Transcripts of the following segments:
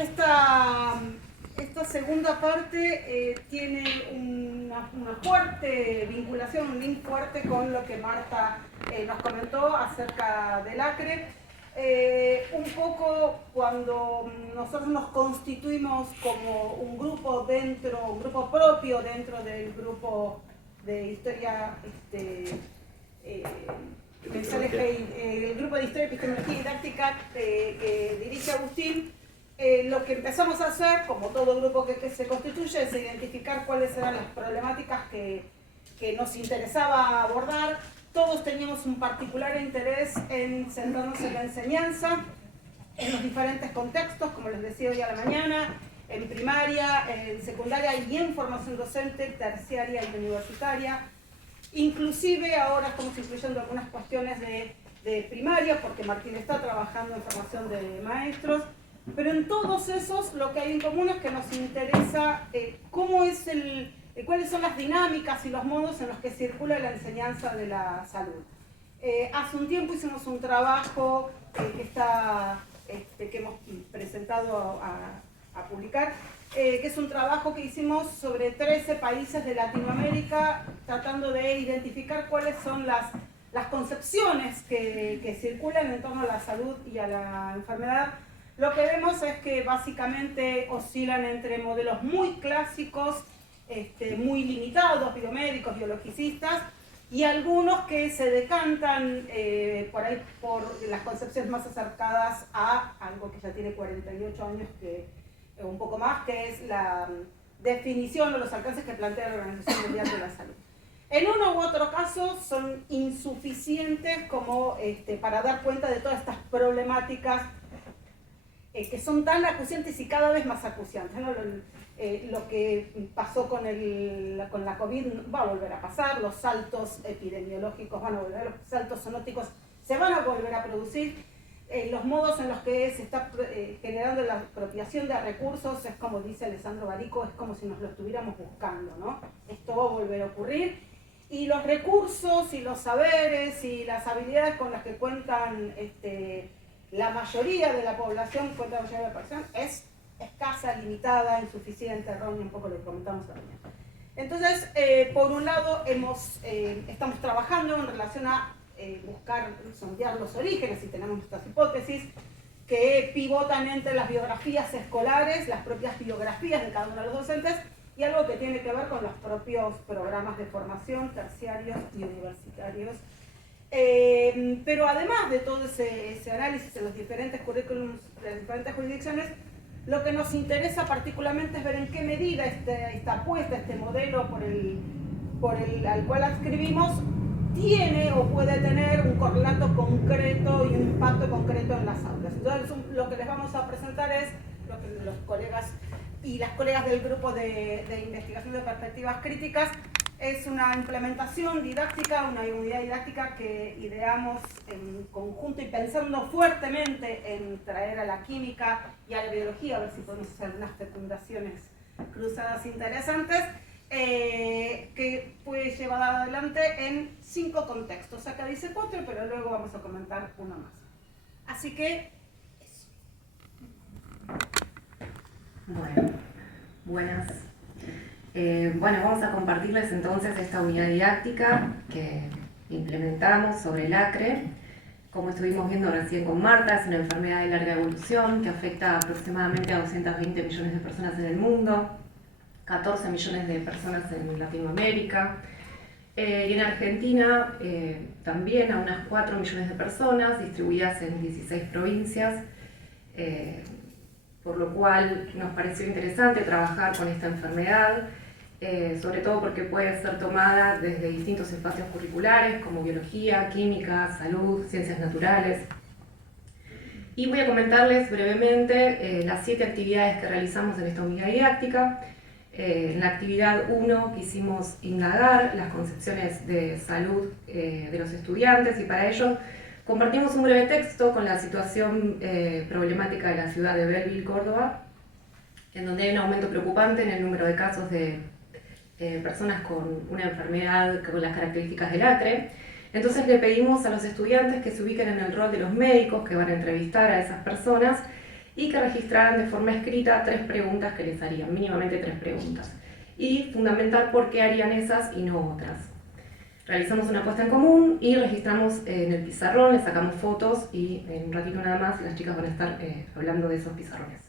esta segunda parte tiene una fuerte vinculación, un link fuerte con lo que Marta nos comentó acerca del ACRE. Un poco cuando nosotros nos constituimos como un grupo propio dentro del grupo de historia, el grupo de historia, epistemología y didáctica que dirige Agustín. Lo que empezamos a hacer, como todo grupo que se constituye, es identificar cuáles eran las problemáticas que nos interesaba abordar. Todos teníamos un particular interés en centrarnos en la enseñanza, en los diferentes contextos, como les decía hoy a la mañana, en primaria, en secundaria y en formación docente, terciaria y universitaria. Inclusive ahora estamos incluyendo algunas cuestiones de primaria, porque Martín está trabajando en formación de maestros, pero en todos esos lo que hay en común es que nos interesa cuáles son las dinámicas y los modos en los que circula la enseñanza de la salud. Hace un tiempo hicimos un trabajo que hemos presentado a publicar, que es un trabajo que hicimos sobre 13 países de Latinoamérica, tratando de identificar cuáles son las concepciones que circulan en torno a la salud y a la enfermedad. Lo que vemos es que básicamente oscilan entre modelos muy clásicos, muy limitados, biomédicos, biologicistas, y algunos que se decantan por ahí por las concepciones más acercadas a algo que ya tiene 48 años, un poco más, que es la definición o los alcances que plantea la Organización Mundial de la Salud. En uno u otro caso son insuficientes como para dar cuenta de todas estas problemáticas que son tan acuciantes y cada vez más acuciantes, ¿no? Lo que pasó con la COVID va a volver a pasar, los saltos epidemiológicos van a volver, los saltos zoonóticos se van a volver a producir, los modos en los que se está generando la apropiación de recursos, es como dice Alessandro Barico, es como si nos lo estuviéramos buscando, ¿no? Esto va a volver a ocurrir, y los recursos y los saberes y las habilidades con las que cuentan la mayoría de la población, es escasa, limitada, insuficiente, errónea, un poco lo que comentamos también. Entonces, por un lado, estamos trabajando en relación a buscar sondear los orígenes, y tenemos nuestras hipótesis que pivotan entre las biografías escolares, las propias biografías de cada uno de los docentes, y algo que tiene que ver con los propios programas de formación terciarios y universitarios. Pero además de todo ese análisis en los diferentes currículums de las diferentes jurisdicciones, lo que nos interesa particularmente es ver en qué medida esta apuesta, este modelo al cual adscribimos, tiene o puede tener un correlato concreto y un impacto concreto en las aulas. Entonces, lo que les vamos a presentar es lo que los colegas y las colegas del grupo de investigación de perspectivas críticas, es una implementación didáctica, una unidad didáctica que ideamos en conjunto y pensando fuertemente en traer a la química y a la biología, a ver si podemos hacer unas fecundaciones cruzadas interesantes, que fue llevada adelante en 5 contextos. Acá dice 4, pero luego vamos a comentar uno más. Así que, eso. Bueno, buenas. Bueno, vamos a compartirles entonces esta unidad didáctica que implementamos sobre el ACRE. Como estuvimos viendo recién con Marta, es una enfermedad de larga evolución que afecta aproximadamente a 220 millones de personas en el mundo, 14 millones de personas en Latinoamérica, y en Argentina también a unas 4 millones de personas distribuidas en 16 provincias, por lo cual nos pareció interesante trabajar con esta enfermedad, sobre todo porque puede ser tomada desde distintos espacios curriculares como biología, química, salud, ciencias naturales. Y voy a comentarles brevemente las 7 actividades que realizamos en esta unidad didáctica. En la actividad 1 quisimos indagar las concepciones de salud de los estudiantes, y para ello compartimos un breve texto con la situación problemática de la ciudad de Belleville, Córdoba, en donde hay un aumento preocupante en el número de casos de personas con una enfermedad con las características del ACRE. Entonces le pedimos a los estudiantes que se ubiquen en el rol de los médicos que van a entrevistar a esas personas y que registraran de forma escrita 3 preguntas que les harían, mínimamente 3 preguntas, y fundamentar por qué harían esas y no otras. Realizamos una puesta en común y registramos en el pizarrón, le sacamos fotos y en un ratito nada más las chicas van a estar hablando de esos pizarrones.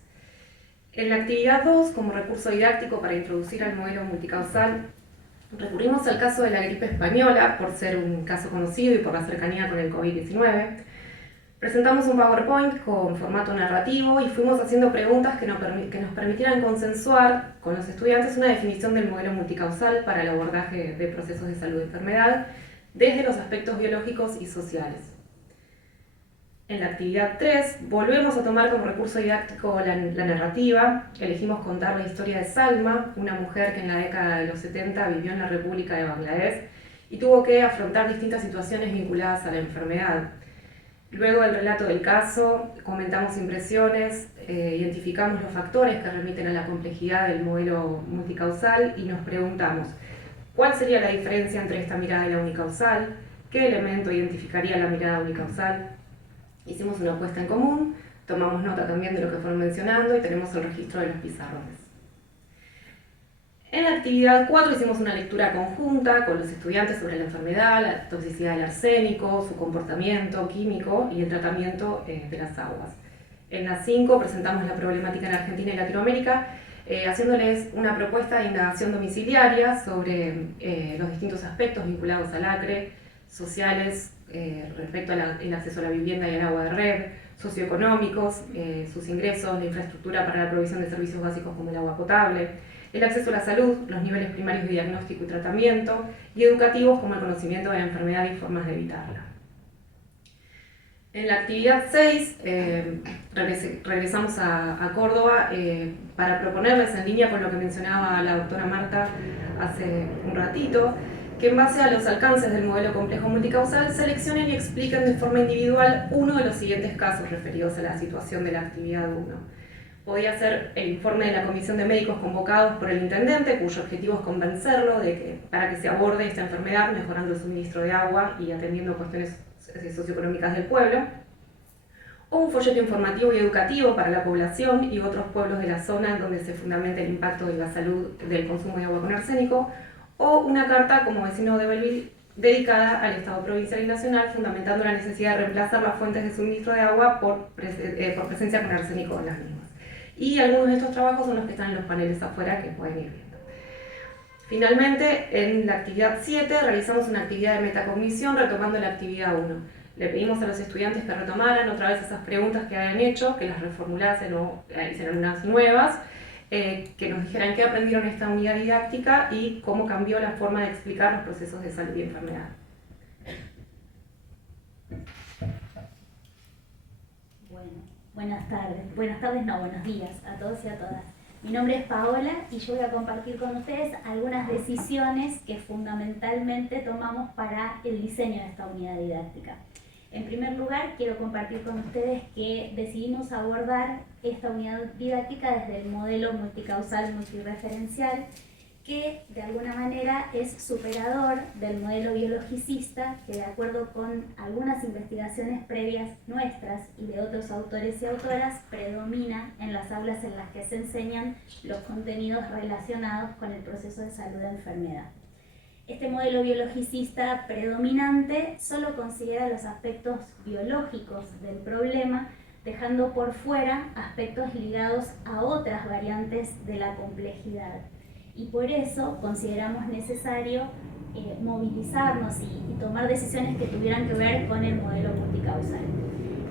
En la actividad 2, como recurso didáctico para introducir al modelo multicausal, recurrimos al caso de la gripe española por ser un caso conocido y por la cercanía con el COVID-19. Presentamos un PowerPoint con formato narrativo y fuimos haciendo preguntas que nos permitieran consensuar con los estudiantes una definición del modelo multicausal para el abordaje de procesos de salud y enfermedad desde los aspectos biológicos y sociales. En la actividad 3 volvemos a tomar como recurso didáctico la narrativa. Elegimos contar la historia de Salma, una mujer que en la década de los 70 vivió en la República de Bangladesh y tuvo que afrontar distintas situaciones vinculadas a la enfermedad. Luego del relato del caso, comentamos impresiones, identificamos los factores que remiten a la complejidad del modelo multicausal y nos preguntamos ¿cuál sería la diferencia entre esta mirada y la unicausal? ¿Qué elemento identificaría la mirada unicausal? Hicimos una puesta en común, tomamos nota también de lo que fueron mencionando y tenemos el registro de los pizarrones. En la actividad 4 hicimos una lectura conjunta con los estudiantes sobre la enfermedad, la toxicidad del arsénico, su comportamiento químico y el tratamiento de las aguas. En la 5 presentamos la problemática en Argentina y Latinoamérica, haciéndoles una propuesta de indagación domiciliaria sobre los distintos aspectos vinculados al ACRE, sociales, respecto al acceso a la vivienda y al agua de red, socioeconómicos, sus ingresos, la infraestructura para la provisión de servicios básicos como el agua potable, el acceso a la salud, los niveles primarios de diagnóstico y tratamiento, y educativos como el conocimiento de la enfermedad y formas de evitarla. En la actividad 6 regresamos a Córdoba para proponerles, en línea con lo que mencionaba la doctora Marta hace un ratito, que en base a los alcances del modelo complejo multicausal seleccionen y expliquen de forma individual uno de los siguientes casos referidos a la situación de la actividad 1. Podía ser el informe de la comisión de médicos convocados por el intendente, cuyo objetivo es convencerlo para que se aborde esta enfermedad mejorando el suministro de agua y atendiendo cuestiones socioeconómicas del pueblo, o un folleto informativo y educativo para la población y otros pueblos de la zona donde se fundamenta el impacto de la salud del consumo de agua con arsénico, o una carta como vecino de Belleville dedicada al Estado provincial y nacional, fundamentando la necesidad de reemplazar las fuentes de suministro de agua por presencia con arsénico en las mismas. Y algunos de estos trabajos son los que están en los paneles afuera que pueden ir viendo. Finalmente, en la actividad 7 realizamos una actividad de metacognición retomando la actividad 1. Le pedimos a los estudiantes que retomaran otra vez esas preguntas que habían hecho, que las reformulasen o hicieran unas nuevas, que nos dijeran qué aprendieron en esta unidad didáctica y cómo cambió la forma de explicar los procesos de salud y enfermedad. Bueno, buenas tardes, no, buenos días a todos y a todas. Mi nombre es Paola y yo voy a compartir con ustedes algunas decisiones que fundamentalmente tomamos para el diseño de esta unidad didáctica. En primer lugar, quiero compartir con ustedes que decidimos abordar esta unidad didáctica desde el modelo multicausal multireferencial, que de alguna manera es superador del modelo biologicista, que de acuerdo con algunas investigaciones previas nuestras y de otros autores y autoras, predomina en las aulas en las que se enseñan los contenidos relacionados con el proceso de salud y enfermedad. Este modelo biologicista predominante solo considera los aspectos biológicos del problema, dejando por fuera aspectos ligados a otras variantes de la complejidad. Y por eso consideramos necesario movilizarnos y tomar decisiones que tuvieran que ver con el modelo multicausal.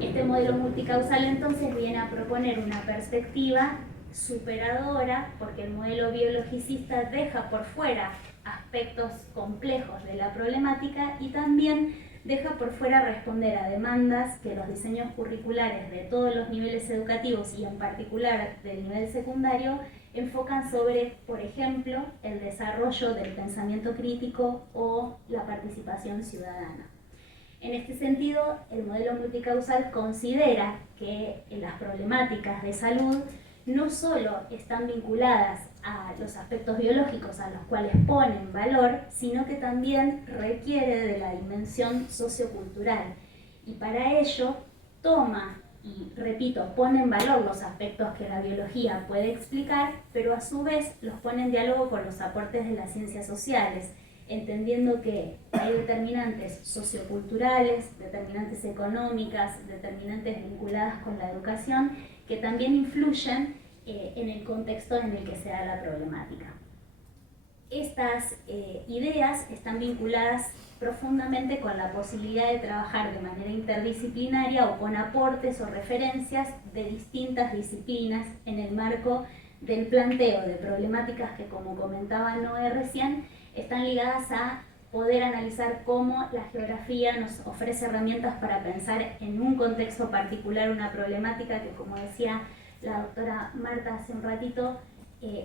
Este modelo multicausal entonces viene a proponer una perspectiva superadora, porque el modelo biologicista deja por fuera aspectos complejos de la problemática y también deja por fuera responder a demandas que los diseños curriculares de todos los niveles educativos y en particular del nivel secundario enfocan sobre, por ejemplo, el desarrollo del pensamiento crítico o la participación ciudadana. En este sentido, el modelo multicausal considera que las problemáticas de salud no solo están vinculadas a los aspectos biológicos a los cuales ponen valor, sino que también requiere de la dimensión sociocultural. Y para ello toma y, repito, pone en valor los aspectos que la biología puede explicar, pero a su vez los pone en diálogo con los aportes de las ciencias sociales, entendiendo que hay determinantes socioculturales, determinantes económicas, determinantes vinculadas con la educación, que también influyen en el contexto en el que se da la problemática. Estas ideas están vinculadas profundamente con la posibilidad de trabajar de manera interdisciplinaria o con aportes o referencias de distintas disciplinas en el marco del planteo de problemáticas que, como comentaba Noé recién, están ligadas a poder analizar cómo la geografía nos ofrece herramientas para pensar en un contexto particular una problemática que, como decía la doctora Marta hace un ratito,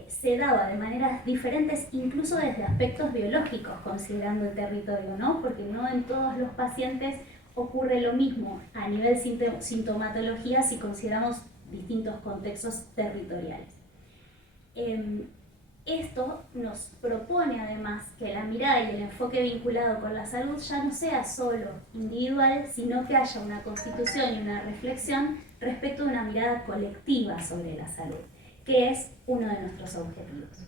se daba de maneras diferentes, incluso desde aspectos biológicos, considerando el territorio, ¿no? Porque no en todos los pacientes ocurre lo mismo a nivel sintomatología si consideramos distintos contextos territoriales. Esto nos propone además que la mirada y el enfoque vinculado con la salud ya no sea solo individual, sino que haya una constitución y una reflexión respecto de una mirada colectiva sobre la salud, que es uno de nuestros objetivos.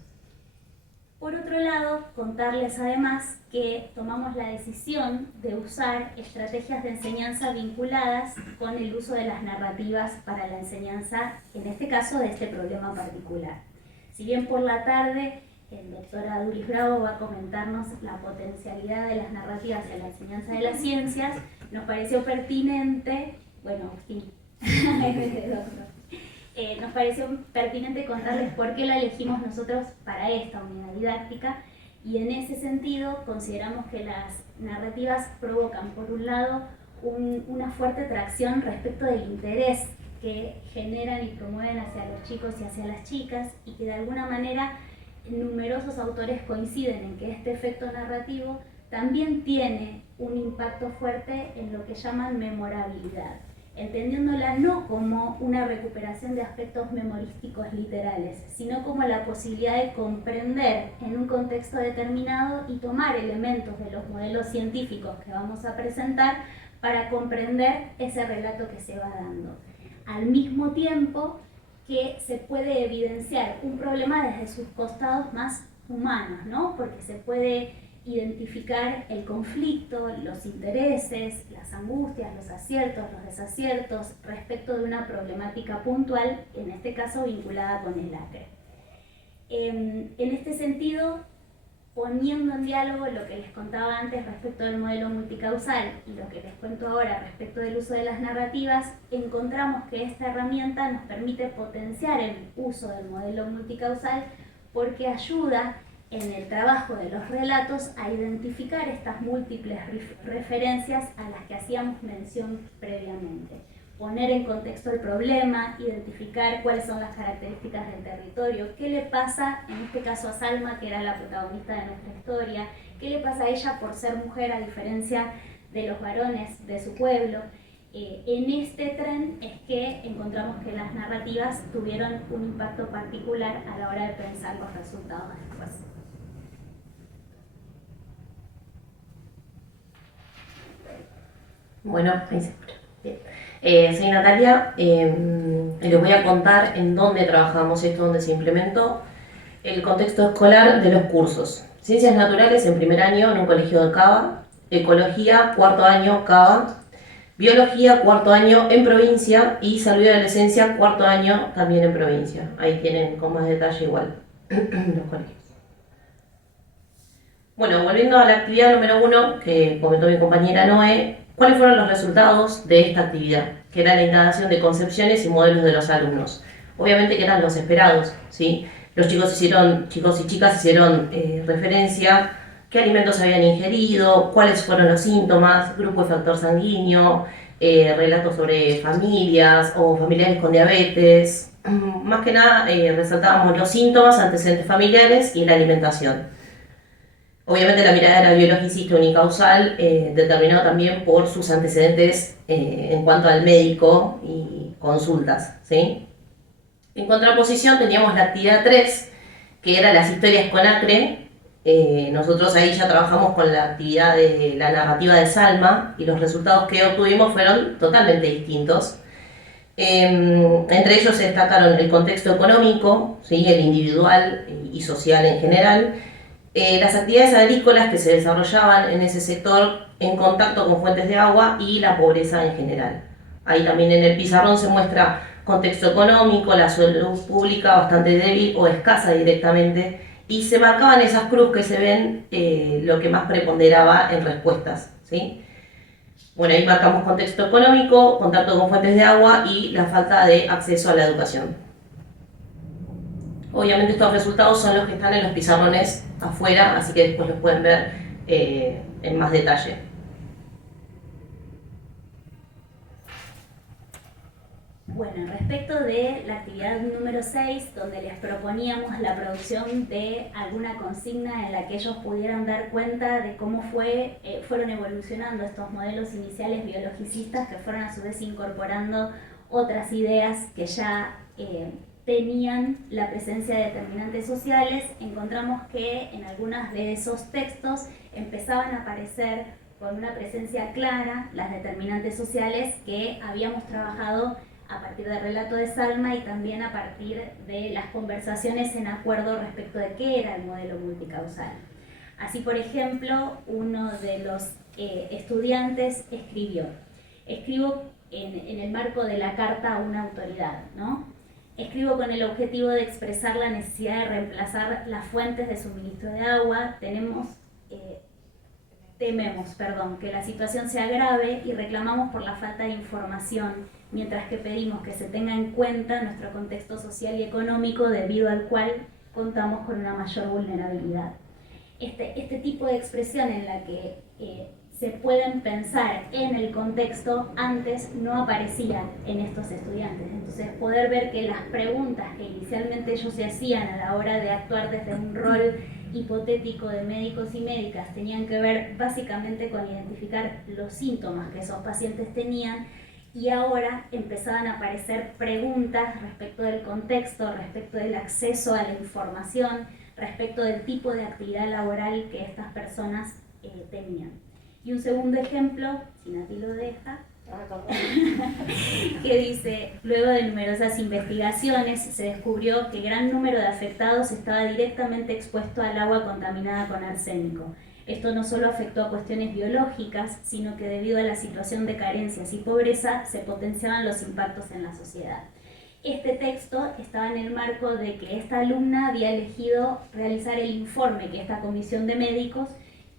Por otro lado, contarles además que tomamos la decisión de usar estrategias de enseñanza vinculadas con el uso de las narrativas para la enseñanza, en este caso de este problema particular. Si bien por la tarde el doctor Adulis Bravo va a comentarnos la potencialidad de las narrativas en la enseñanza de las ciencias, nos pareció pertinente, bueno, Agustín, nos pareció pertinente contarles por qué la elegimos nosotros para esta unidad didáctica, y en ese sentido consideramos que las narrativas provocan, por un lado, una fuerte atracción respecto del interés que generan y promueven hacia los chicos y hacia las chicas, y que de alguna manera numerosos autores coinciden en que este efecto narrativo también tiene un impacto fuerte en lo que llaman memorabilidad, entendiéndola no como una recuperación de aspectos memorísticos literales, sino como la posibilidad de comprender en un contexto determinado y tomar elementos de los modelos científicos que vamos a presentar para comprender ese relato que se va dando. Al mismo tiempo que se puede evidenciar un problema desde sus costados más humanos, ¿no? Porque se puede identificar el conflicto, los intereses, las angustias, los aciertos, los desaciertos respecto de una problemática puntual, en este caso vinculada con el acre. En este sentido, poniendo en diálogo lo que les contaba antes respecto del modelo multicausal y lo que les cuento ahora respecto del uso de las narrativas, encontramos que esta herramienta nos permite potenciar el uso del modelo multicausal porque ayuda en el trabajo de los relatos a identificar estas múltiples referencias a las que hacíamos mención previamente. Poner en contexto el problema, identificar cuáles son las características del territorio, qué le pasa, en este caso a Salma, que era la protagonista de nuestra historia, qué le pasa a ella por ser mujer a diferencia de los varones de su pueblo. En este tren es que encontramos que las narrativas tuvieron un impacto particular a la hora de pensar los resultados después. Bueno, ahí se escucha. Bien. Soy Natalia, les voy a contar en dónde trabajamos esto, dónde se implementó el contexto escolar de los cursos. Ciencias Naturales en primer año en un colegio de Cava, Ecología cuarto año Cava, Biología cuarto año en provincia y Salud y Adolescencia cuarto año también en provincia. Ahí tienen con más detalle igual los colegios. Bueno, volviendo a la actividad número 1 que comentó mi compañera Noé, ¿cuáles fueron los resultados de esta actividad? Que era la indagación de concepciones y modelos de los alumnos. Obviamente que eran los esperados, ¿sí? Los chicos y chicas hicieron referencia, qué alimentos habían ingerido, cuáles fueron los síntomas, grupo y factor sanguíneo, relatos sobre familias o familiares con diabetes. Más que nada resaltábamos los síntomas, antecedentes familiares y la alimentación. Obviamente la mirada era biologicista unicausal, determinado también por sus antecedentes en cuanto al médico y consultas, ¿sí? En contraposición teníamos la actividad 3, que era las historias con acre. Nosotros ahí ya trabajamos con la actividad de la narrativa de Salma y los resultados que obtuvimos fueron totalmente distintos. Entre ellos se destacaron el contexto económico, ¿sí? El individual y social en general, las actividades agrícolas que se desarrollaban en ese sector en contacto con fuentes de agua y la pobreza en general. Ahí también en el pizarrón se muestra contexto económico, la salud pública bastante débil o escasa directamente, y se marcaban esas cruces que se ven lo que más preponderaba en respuestas, ¿sí? Bueno, ahí marcamos contexto económico, contacto con fuentes de agua y la falta de acceso a la educación. Obviamente estos resultados son los que están en los pizarrones afuera, así que después los pueden ver en más detalle. Bueno, respecto de la actividad número 6, donde les proponíamos la producción de alguna consigna en la que ellos pudieran dar cuenta de cómo fueron evolucionando estos modelos iniciales biologicistas, que fueron a su vez incorporando otras ideas que ya tenían la presencia de determinantes sociales, encontramos que en algunos de esos textos empezaban a aparecer con una presencia clara las determinantes sociales que habíamos trabajado a partir del relato de Salma y también a partir de las conversaciones en acuerdo respecto de qué era el modelo multicausal. Así, por ejemplo, uno de los estudiantes escribo en el marco de la carta a una autoridad, ¿no? Escribo con el objetivo de expresar la necesidad de reemplazar las fuentes de suministro de agua. Tememos que la situación se agrave y reclamamos por la falta de información, mientras que pedimos que se tenga en cuenta nuestro contexto social y económico, debido al cual contamos con una mayor vulnerabilidad. Este tipo de expresión en la que se pueden pensar en el contexto antes no aparecía en estos estudiantes. Entonces, poder ver que las preguntas que inicialmente ellos se hacían a la hora de actuar desde un rol hipotético de médicos y médicas tenían que ver básicamente con identificar los síntomas que esos pacientes tenían, y ahora empezaban a aparecer preguntas respecto del contexto, respecto del acceso a la información, respecto del tipo de actividad laboral que estas personas tenían. Y un segundo ejemplo, si Nati lo deja, que dice: luego de numerosas investigaciones se descubrió que gran número de afectados estaba directamente expuesto al agua contaminada con arsénico. Esto no solo afectó a cuestiones biológicas, sino que debido a la situación de carencias y pobreza se potenciaban los impactos en la sociedad. Este texto estaba en el marco de que esta alumna había elegido realizar el informe que esta comisión de médicos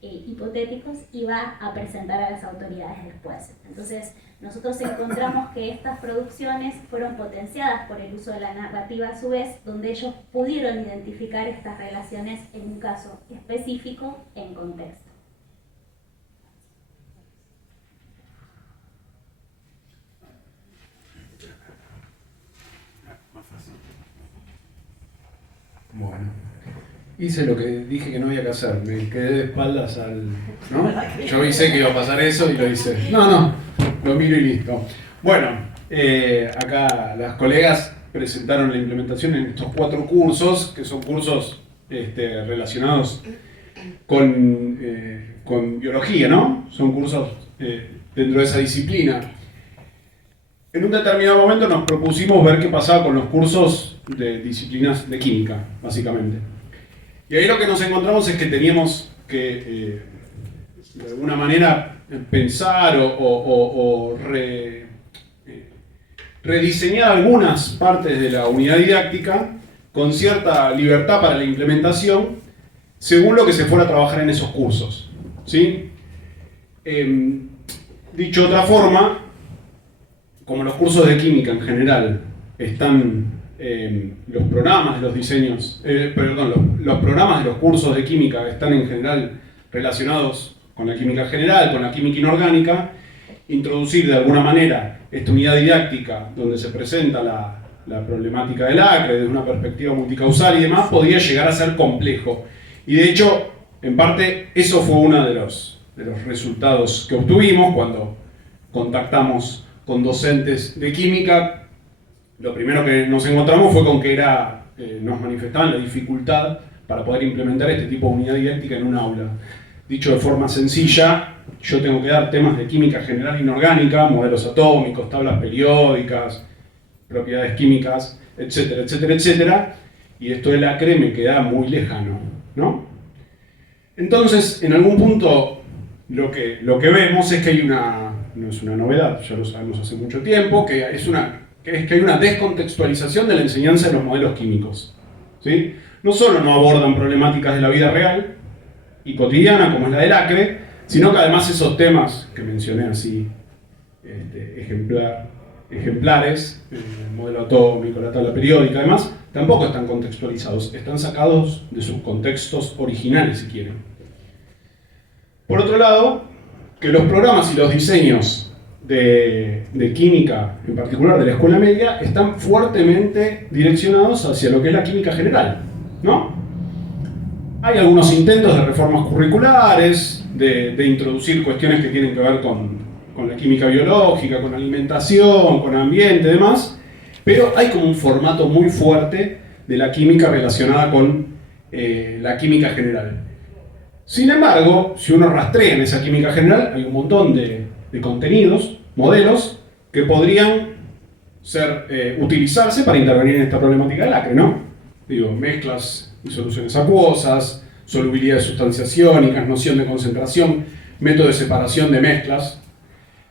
hipotéticos iba a presentar a las autoridades después. Entonces, nosotros encontramos que estas producciones fueron potenciadas por el uso de la narrativa a su vez, donde ellos pudieron identificar estas relaciones en un caso específico en contexto. Bueno, hice lo que dije que no había que hacer, me quedé de espaldas al... ¿no? Yo hice que iba a pasar eso y lo hice. No, lo miro y listo. Bueno, acá las colegas presentaron la implementación en estos 4 cursos, que son cursos relacionados con biología, ¿no? Son cursos dentro de esa disciplina. En un determinado momento nos propusimos ver qué pasaba con los cursos de disciplinas de química, básicamente. Y ahí lo que nos encontramos es que teníamos que, de alguna manera, pensar o rediseñar algunas partes de la unidad didáctica con cierta libertad para la implementación, según lo que se fuera a trabajar en esos cursos, ¿sí? Dicho de otra forma, como los cursos de química en general están los programas de los diseños, los programas de los cursos de química están en general relacionados con la química general, con la química inorgánica, introducir de alguna manera esta unidad didáctica donde se presenta la problemática del acre desde una perspectiva multicausal y demás, podía llegar a ser complejo. Y de hecho, en parte, eso fue uno de los resultados que obtuvimos cuando contactamos con docentes de química. Lo primero que nos encontramos fue con que nos manifestaban la dificultad para poder implementar este tipo de unidad didáctica en un aula. Dicho de forma sencilla, yo tengo que dar temas de química general inorgánica, modelos atómicos, tablas periódicas, propiedades químicas, etcétera, etcétera, etcétera, y esto del acre me queda muy lejano, ¿no? Entonces, en algún punto, lo que vemos es que hay no es una novedad, ya lo sabemos hace mucho tiempo, que hay una descontextualización de la enseñanza de los modelos químicos, ¿sí? No solo no abordan problemáticas de la vida real y cotidiana, como es la del acre, sino que además esos temas que mencioné así, ejemplares, el modelo atómico, la tabla periódica, además, tampoco están contextualizados, están sacados de sus contextos originales, si quieren. Por otro lado, que los programas y los diseños de química, en particular de la escuela media, están fuertemente direccionados hacia lo que es la química general, ¿no? Hay algunos intentos de reformas curriculares, de introducir cuestiones que tienen que ver con la química biológica, con alimentación, con ambiente y demás, pero hay como un formato muy fuerte de la química relacionada con la química general. Sin embargo, si uno rastrea en esa química general, hay un montón de contenidos, modelos, que podrían utilizarse para intervenir en esta problemática del acre, ¿no? Digo, mezclas y soluciones acuosas, solubilidad de sustancias iónicas, noción de concentración, método de separación de mezclas,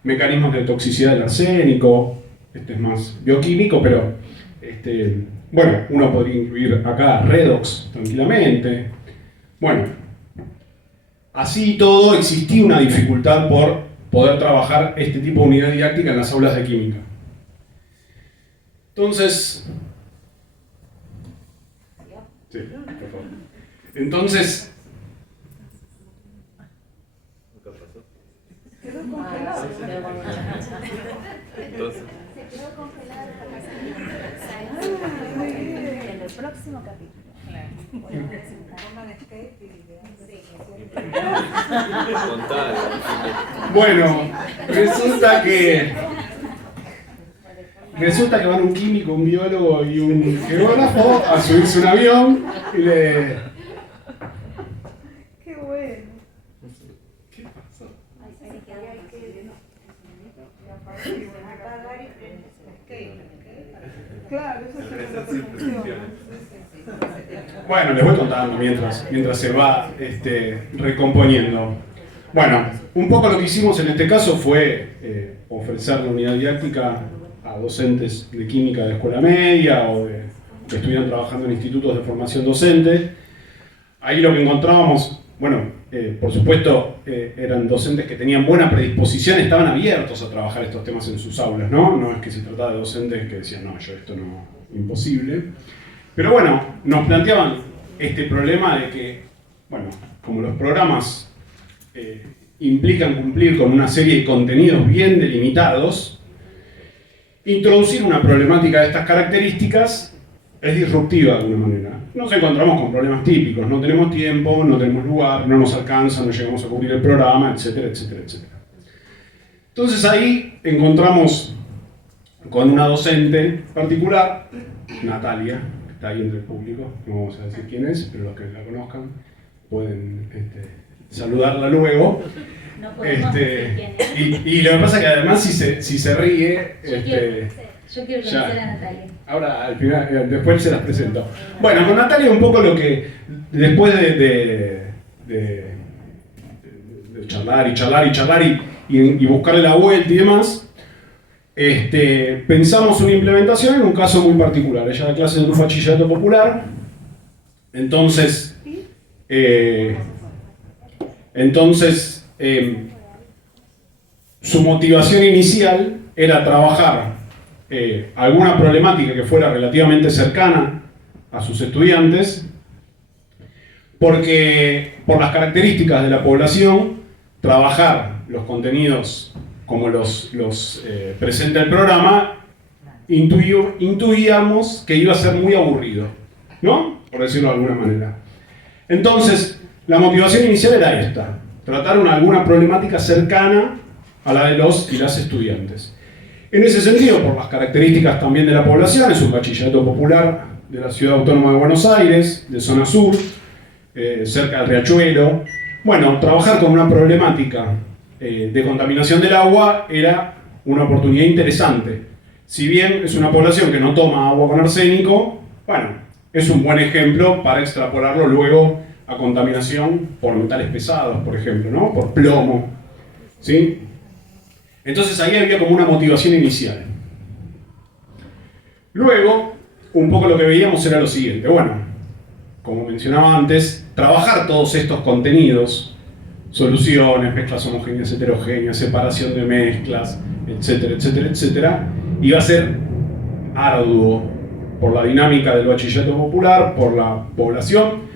mecanismos de toxicidad del arsénico, este es más bioquímico, pero bueno, uno podría incluir acá redox tranquilamente. Bueno, así y todo existía una dificultad por poder trabajar este tipo de unidad didáctica en las aulas de química. Entonces, sí, por favor. Entonces, Quedó congelado. Entonces, Se quedó congelado en el próximo capítulo. contale. bueno, resulta que van un químico, un biólogo y un geógrafo a subirse a un avión y le... Qué bueno. ¿Qué pasó? Claro, eso es lo que Bueno, les voy contando mientras se va recomponiendo. Bueno, un poco lo que hicimos en este caso fue ofrecer la unidad didáctica a docentes de química de escuela media o que estuvieran trabajando en institutos de formación docente. Ahí lo que encontrábamos, bueno, por supuesto, eran docentes que tenían buena predisposición, estaban abiertos a trabajar estos temas en sus aulas, ¿no? No es que se trataba de docentes que decían, no, yo esto no, imposible. Pero bueno, nos planteaban este problema de que, bueno, como los programas implican cumplir con una serie de contenidos bien delimitados, introducir una problemática de estas características es disruptiva de alguna manera. Nos encontramos con problemas típicos, no tenemos tiempo, no tenemos lugar, no nos alcanza, no llegamos a cubrir el programa, etcétera, etcétera, etcétera. Entonces ahí encontramos con una docente particular, Natalia, que está ahí entre el público, no vamos a decir quién es, pero los que la conozcan pueden saludarla luego. No podemos decir quién es. Y lo que pasa es que además si se ríe, Yo quiero ya. conocer a Natalia. Ahora, al final, después se las presento. Bueno, con Natalia un poco lo que, después de charlar y charlar y charlar y buscarle la vuelta y demás, pensamos una implementación en un caso muy particular. Ella da clases en un bachillerato popular, entonces su motivación inicial era trabajar alguna problemática que fuera relativamente cercana a sus estudiantes, porque por las características de la población, trabajar los contenidos como los presenta el programa, intuíamos que iba a ser muy aburrido, ¿no? Por decirlo de alguna manera. Entonces, la motivación inicial era esta, tratar alguna problemática cercana a la de los y las estudiantes. En ese sentido, por las características también de la población, es un bachillerato popular de la Ciudad Autónoma de Buenos Aires, de zona sur, cerca del Riachuelo. Bueno, trabajar con una problemática de contaminación del agua era una oportunidad interesante. si bien es una población que no toma agua con arsénico, bueno, es un buen ejemplo para extrapolarlo luego a contaminación por metales pesados, por ejemplo, ¿no? Por plomo, ¿sí? Entonces ahí había como una motivación inicial. Luego, un poco lo que veíamos era lo siguiente, bueno, como mencionaba antes, trabajar todos estos contenidos, soluciones, mezclas homogéneas, heterogéneas, separación de mezclas, etcétera, etcétera, etcétera, iba a ser arduo por la dinámica del bachillerato popular, por la población.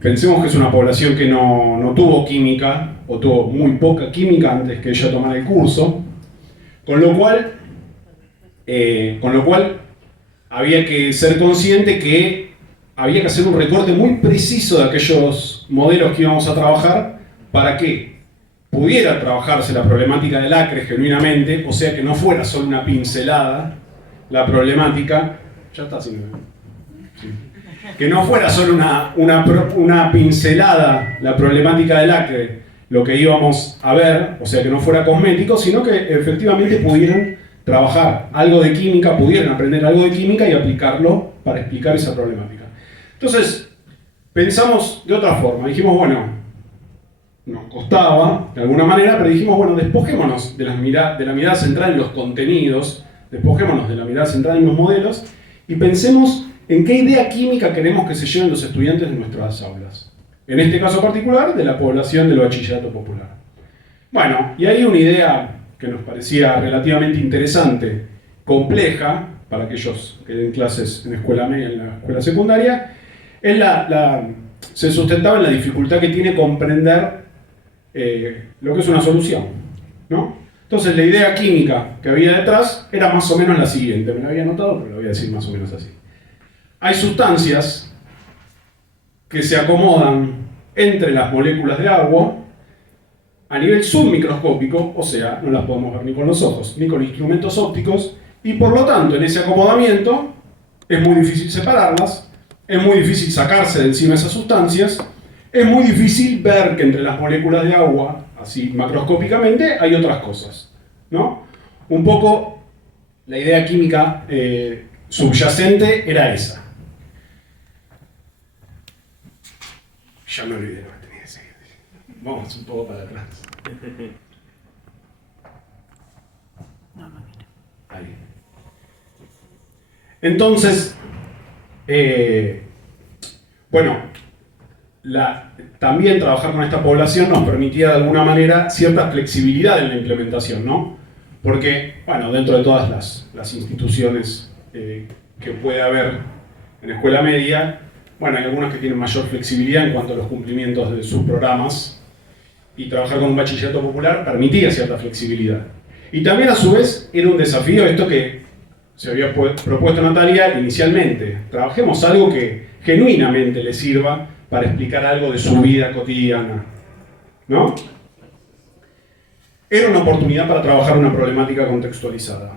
Pensemos que es una población que no tuvo química, o tuvo muy poca química antes que ella tomara el curso, con lo cual había que ser consciente que había que hacer un recorte muy preciso de aquellos modelos que íbamos a trabajar para que pudiera trabajarse la problemática del acre genuinamente, o sea que no fuera solo una pincelada la problemática, ya está así, sí. Que no fuera solo una pincelada la problemática del acre, lo que íbamos a ver, o sea que no fuera cosmético, sino que efectivamente pudieran trabajar algo de química, pudieran aprender algo de química y aplicarlo para explicar esa problemática. Entonces, pensamos de otra forma, dijimos, bueno, nos costaba de alguna manera, pero dijimos, bueno, despojémonos de la mirada central en los contenidos, despojémonos de la mirada central en los modelos y pensemos en qué idea química queremos que se lleven los estudiantes de nuestras aulas. En este caso particular, de la población del bachillerato popular. Bueno, y hay una idea que nos parecía relativamente interesante, compleja, para aquellos que den clases en escuela media, en la escuela secundaria, se sustentaba en la dificultad que tiene comprender lo que es una solución, ¿no? Entonces la idea química que había detrás era más o menos la siguiente, me la había anotado, pero la voy a decir más o menos así. Hay sustancias que se acomodan entre las moléculas de agua a nivel submicroscópico, o sea, no las podemos ver ni con los ojos, ni con instrumentos ópticos, y por lo tanto en ese acomodamiento es muy difícil separarlas, es muy difícil sacarse de encima esas sustancias, es muy difícil ver que entre las moléculas de agua, así macroscópicamente, hay otras cosas, ¿no? Un poco la idea química subyacente era esa. Ya me olvidé lo que tenía que decir. Vamos un poco para atrás. Ahí. Entonces, bueno, también trabajar con esta población nos permitía de alguna manera cierta flexibilidad en la implementación, ¿no? Porque, bueno, dentro de todas las instituciones que puede haber en escuela media, bueno, hay algunas que tienen mayor flexibilidad en cuanto a los cumplimientos de sus programas, y trabajar con un bachillerato popular permitía cierta flexibilidad. Y también a su vez era un desafío esto que se había propuesto Natalia inicialmente. Trabajemos algo que genuinamente le sirva para explicar algo de su vida cotidiana, ¿no? Era una oportunidad para trabajar una problemática contextualizada.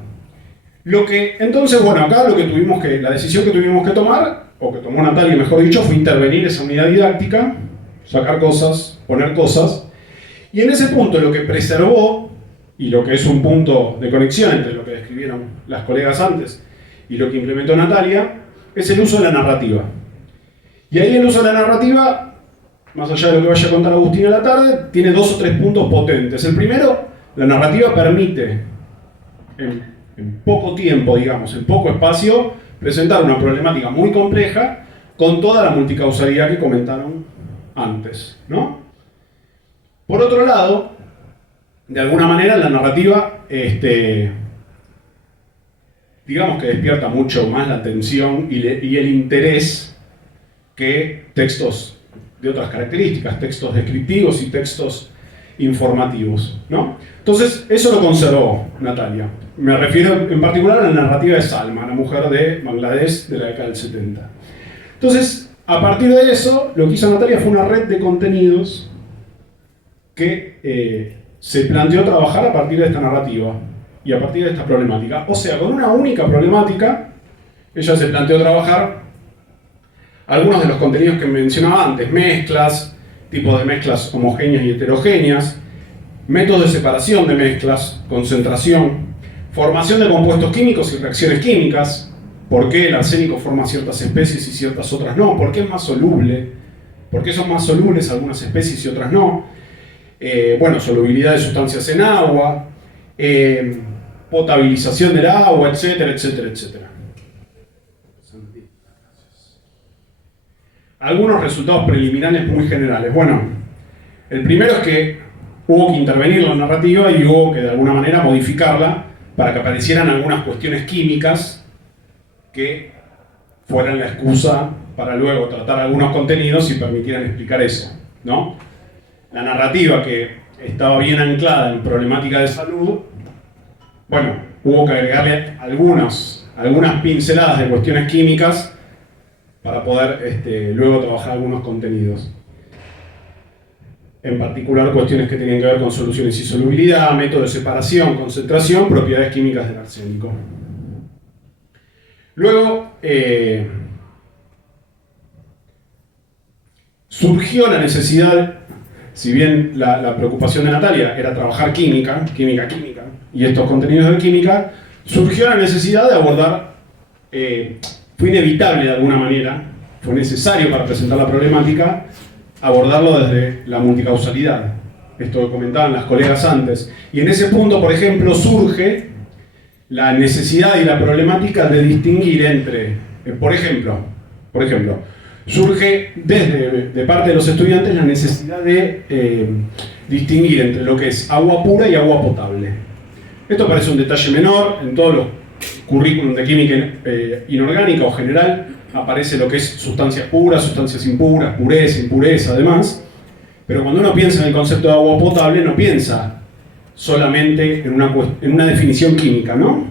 Entonces, bueno, acá la decisión que tuvimos que tomar, o que tomó Natalia, mejor dicho, fue intervenir esa unidad didáctica, sacar cosas, poner cosas, y en ese punto lo que preservó, y lo que es un punto de conexión entre lo que describieron las colegas antes y lo que implementó Natalia, es el uso de la narrativa. Y ahí el uso de la narrativa, más allá de lo que vaya a contar Agustín a la tarde, tiene 2 o 3 puntos potentes. El primero, la narrativa permite, en poco tiempo, digamos, en poco espacio, presentar una problemática muy compleja con toda la multicausalidad que comentaron antes, ¿no? Por otro lado, de alguna manera la narrativa, digamos que despierta mucho más la atención y el interés que textos de otras características, textos descriptivos y textos informativos, ¿no? Entonces, eso lo conservó Natalia. Me refiero en particular a la narrativa de Salma, la mujer de Bangladesh de la década del 70. Entonces, a partir de eso, lo que hizo Natalia fue una red de contenidos que se planteó trabajar a partir de esta narrativa y a partir de esta problemática. O sea, con una única problemática, ella se planteó trabajar algunos de los contenidos que mencionaba antes, mezclas, tipos de mezclas homogéneas y heterogéneas, métodos de separación de mezclas, concentración, Formación de compuestos químicos y reacciones químicas. ¿Por qué el arsénico forma ciertas especies y ciertas otras no? ¿Por qué es más soluble? ¿Por qué son más solubles algunas especies y otras no? Bueno, solubilidad de sustancias en agua, potabilización del agua, etcétera, etcétera, etcétera. Algunos resultados preliminares muy generales. Bueno, el primero es que hubo que intervenir la narrativa y hubo que de alguna manera modificarla para que aparecieran algunas cuestiones químicas que fueran la excusa para luego tratar algunos contenidos y permitieran explicar eso, ¿no? La narrativa que estaba bien anclada en problemática de salud, bueno, hubo que agregarle algunas pinceladas de cuestiones químicas para poder luego trabajar algunos contenidos. En particular cuestiones que tenían que ver con soluciones y solubilidad, método de separación, concentración, propiedades químicas del arsénico. Luego surgió la necesidad, si bien la preocupación de Natalia era trabajar química, y estos contenidos de química, surgió la necesidad de abordar, fue inevitable de alguna manera, fue necesario para presentar la problemática, abordarlo desde la multicausalidad. Esto que comentaban las colegas antes. Y en ese punto, por ejemplo, surge la necesidad y la problemática de distinguir entre, por ejemplo, surge de parte de los estudiantes la necesidad de distinguir entre lo que es agua pura y agua potable. Esto parece un detalle menor, en todos los currículum de química inorgánica o general aparece lo que es sustancias puras, sustancias impuras, pureza, impureza, además. Pero cuando uno piensa en el concepto de agua potable, no piensa solamente en una definición química, ¿no?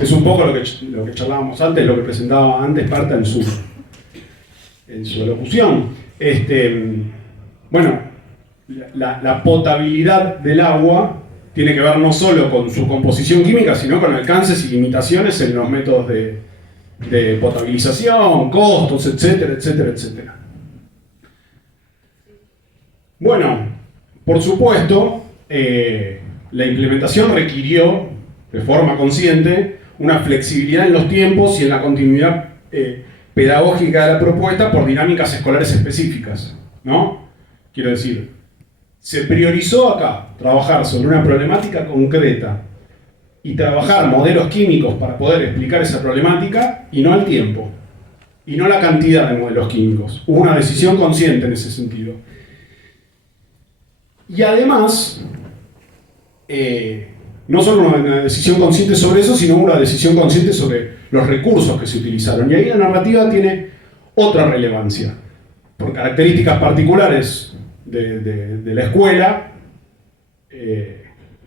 Es un poco lo que charlábamos antes, lo que presentaba antes Parta en su elocución. Bueno, la potabilidad del agua tiene que ver no solo con su composición química, sino con alcances y limitaciones en los métodos de potabilización, costos, etcétera, etcétera, etcétera. Bueno, por supuesto, la implementación requirió, de forma consciente, una flexibilidad en los tiempos y en la continuidad pedagógica de la propuesta por dinámicas escolares específicas, ¿no? Quiero decir, se priorizó acá trabajar sobre una problemática concreta y trabajar modelos químicos para poder explicar esa problemática y no el tiempo, y no la cantidad de modelos químicos. Hubo una decisión consciente en ese sentido. Y además, no solo una decisión consciente sobre eso, sino una decisión consciente sobre los recursos que se utilizaron. Y ahí la narrativa tiene otra relevancia. Por características particulares de la escuela,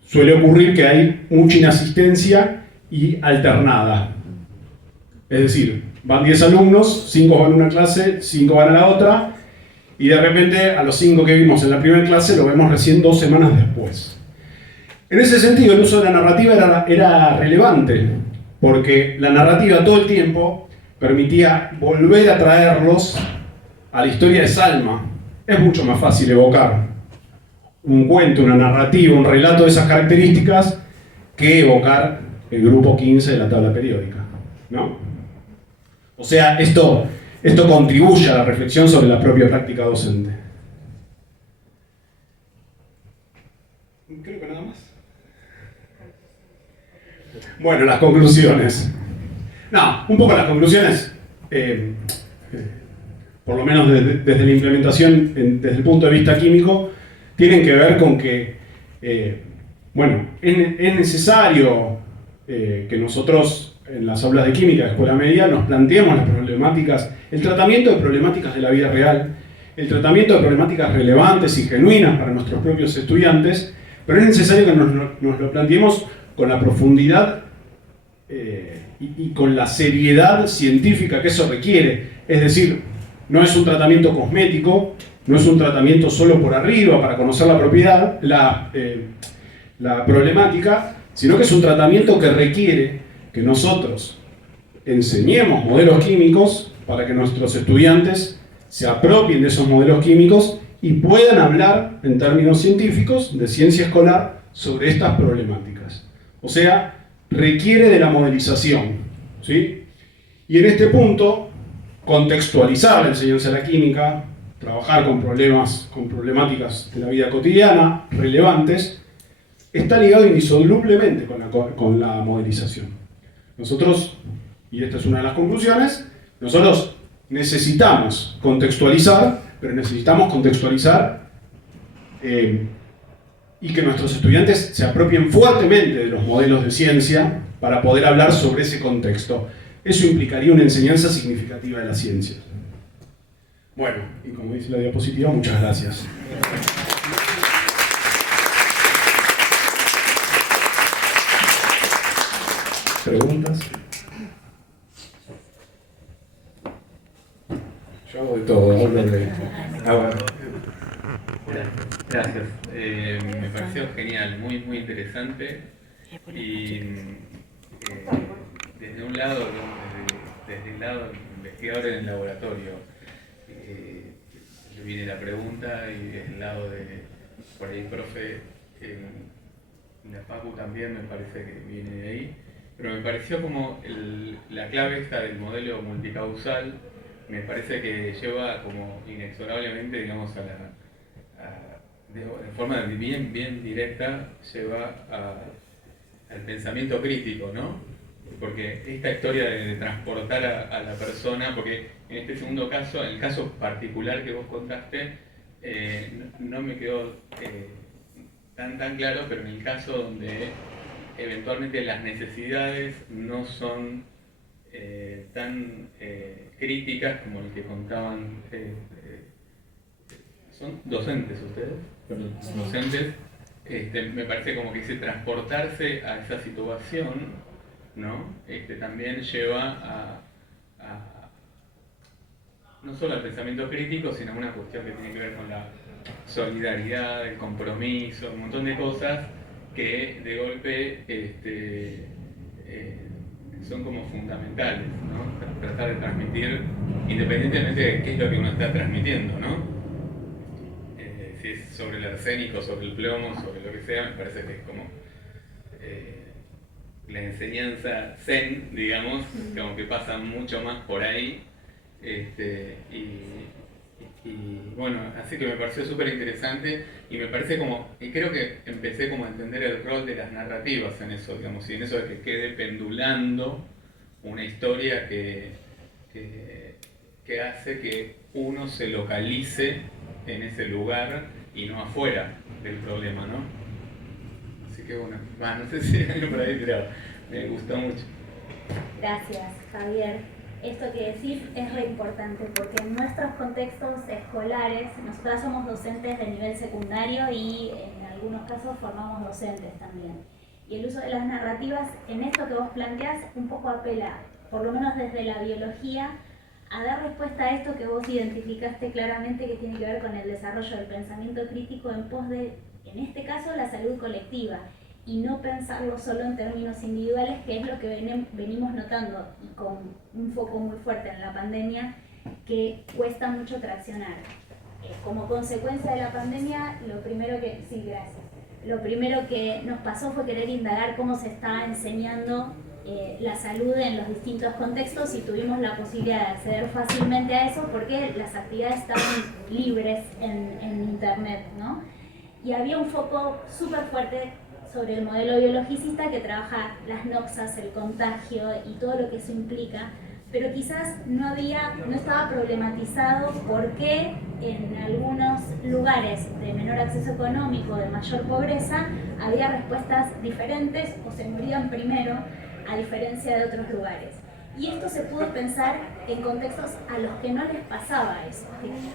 suele ocurrir que hay mucha inasistencia y alternada. Es decir, van 10 alumnos, 5 van a una clase, 5 van a la otra, y de repente a los 5 que vimos en la primera clase lo vemos recién 2 semanas después. En ese sentido, el uso de la narrativa era relevante, porque la narrativa todo el tiempo permitía volver a traerlos a la historia de Salma. Es mucho más fácil evocar un cuento, una narrativa, un relato de esas características que evocar el grupo 15 de la tabla periódica, ¿no? O sea, esto contribuye a la reflexión sobre la propia práctica docente. Creo que nada más. Bueno, las conclusiones. No, un poco las conclusiones, por lo menos desde la implementación, desde el punto de vista químico, tienen que ver con que, bueno, es necesario que nosotros en las aulas de química de escuela media nos planteemos las problemáticas, el tratamiento de problemáticas de la vida real, el tratamiento de problemáticas relevantes y genuinas para nuestros propios estudiantes, pero es necesario que nos lo planteemos con la profundidad y con la seriedad científica que eso requiere. Es decir, no es un tratamiento cosmético, no es un tratamiento solo por arriba para conocer la propiedad, la problemática, sino que es un tratamiento que requiere que nosotros enseñemos modelos químicos para que nuestros estudiantes se apropien de esos modelos químicos y puedan hablar en términos científicos de ciencia escolar sobre estas problemáticas. O sea, requiere de la modelización, ¿sí? Y en este punto, contextualizar la enseñanza de la química, trabajar con problemáticas de la vida cotidiana, relevantes, está ligado indisolublemente con la modelización. Nosotros, y esta es una de las conclusiones, nosotros necesitamos contextualizar, pero necesitamos contextualizar y que nuestros estudiantes se apropien fuertemente de los modelos de ciencia para poder hablar sobre ese contexto. Eso implicaría una enseñanza significativa de la ciencia. Bueno, y como dice la diapositiva, muchas gracias. ¿Preguntas? Yo hago de todo, hablo de... Gracias. Me pareció genial, muy interesante. Y desde un lado, desde el lado del investigador en el laboratorio, viene la pregunta, y desde el lado de, por ahí, profe, en la facu también me parece que viene de ahí. Pero me pareció como la clave esta del modelo multicausal, me parece que lleva como inexorablemente, digamos, de forma bien directa, lleva al pensamiento crítico, ¿no? Porque esta historia de transportar a la persona, porque en este segundo caso, en el caso particular que vos contaste, no me quedó tan claro, pero en el caso donde eventualmente las necesidades no son tan críticas como el que contaban. ¿Son docentes ustedes? Perdón, docentes. Me parece como que ese transportarse a esa situación, ¿no? También lleva no solo al pensamiento crítico, sino a una cuestión que tiene que ver con la solidaridad, el compromiso, un montón de cosas que de golpe son como fundamentales, ¿no? Tratar de transmitir, independientemente de qué es lo que uno está transmitiendo, ¿no? Si es sobre el arsénico, sobre el plomo, sobre lo que sea, me parece que es como la enseñanza zen, digamos, como que pasa mucho más por ahí. Y bueno, así que me pareció súper interesante, y me parece como, y creo que empecé como a entender el rol de las narrativas en eso, digamos, y en eso de que quede pendulando una historia que hace que uno se localice en ese lugar y no afuera del problema, ¿no? Así que bueno, no sé si hay algo por ahí, pero me gustó mucho. Gracias, Javier. Esto que decís es re importante, porque en nuestros contextos escolares, nosotras somos docentes de nivel secundario y en algunos casos formamos docentes también. Y el uso de las narrativas en esto que vos planteás un poco apela, por lo menos desde la biología, a dar respuesta a esto que vos identificaste claramente, que tiene que ver con el desarrollo del pensamiento crítico en pos de, en este caso, la salud colectiva, y no pensarlo solo en términos individuales, que es lo que venimos notando, y con un foco muy fuerte en la pandemia, que cuesta mucho traccionar. Como consecuencia de la pandemia, lo primero que nos pasó fue querer indagar cómo se estaba enseñando la salud en los distintos contextos, y tuvimos la posibilidad de acceder fácilmente a eso porque las actividades estaban libres en internet, ¿no? Y había un foco súper fuerte sobre el modelo biologicista que trabaja las noxas, el contagio y todo lo que eso implica, pero quizás no estaba problematizado por qué en algunos lugares de menor acceso económico, de mayor pobreza, había respuestas diferentes o se morían primero, a diferencia de otros lugares. Y esto se pudo pensar en contextos a los que no les pasaba eso,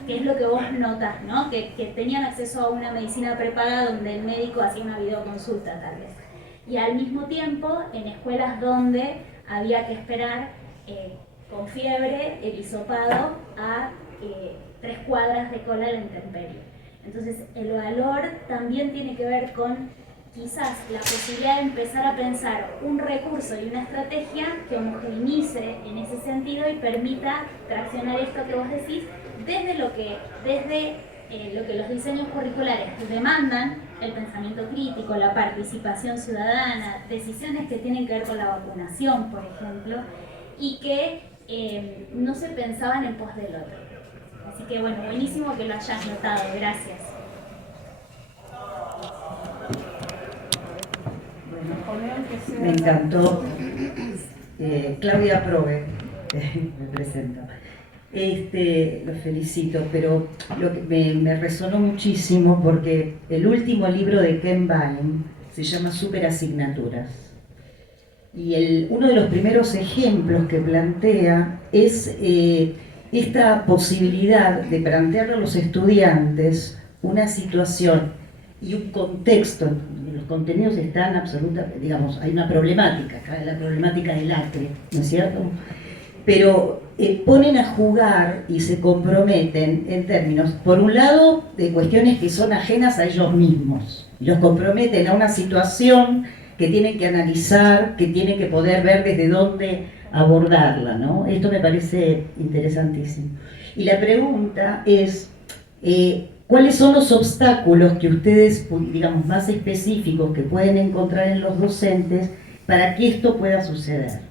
que es lo que vos notas, ¿no? Que tenían acceso a una medicina prepaga donde el médico hacía una videoconsulta tal vez. Y al mismo tiempo en escuelas donde había que esperar con fiebre el hisopado a 3 cuadras de cola a la intemperie. Entonces el valor también tiene que ver con quizás la posibilidad de empezar a pensar un recurso y una estrategia que homogeneice en ese sentido y permita traccionar esto que vos decís desde lo que los diseños curriculares demandan, el pensamiento crítico, la participación ciudadana, decisiones que tienen que ver con la vacunación, por ejemplo, y que no se pensaban en pos del otro. Así que bueno, buenísimo que lo hayas notado, gracias. Me encantó. Claudia Probe, me presento. Los felicito, pero lo que me resonó muchísimo porque el último libro de Ken Bain se llama Superasignaturas. Y uno de los primeros ejemplos que plantea es esta posibilidad de plantearle a los estudiantes una situación y un contexto. Los contenidos están absolutamente, digamos, hay una problemática, acá la problemática del acre, ¿no es cierto? Pero ponen a jugar y se comprometen en términos, por un lado, de cuestiones que son ajenas a ellos mismos. Y los comprometen a una situación que tienen que analizar, que tienen que poder ver desde dónde abordarla, ¿no? Esto me parece interesantísimo. Y la pregunta es, ¿cuáles son los obstáculos que ustedes, digamos, más específicos que pueden encontrar en los docentes para que esto pueda suceder?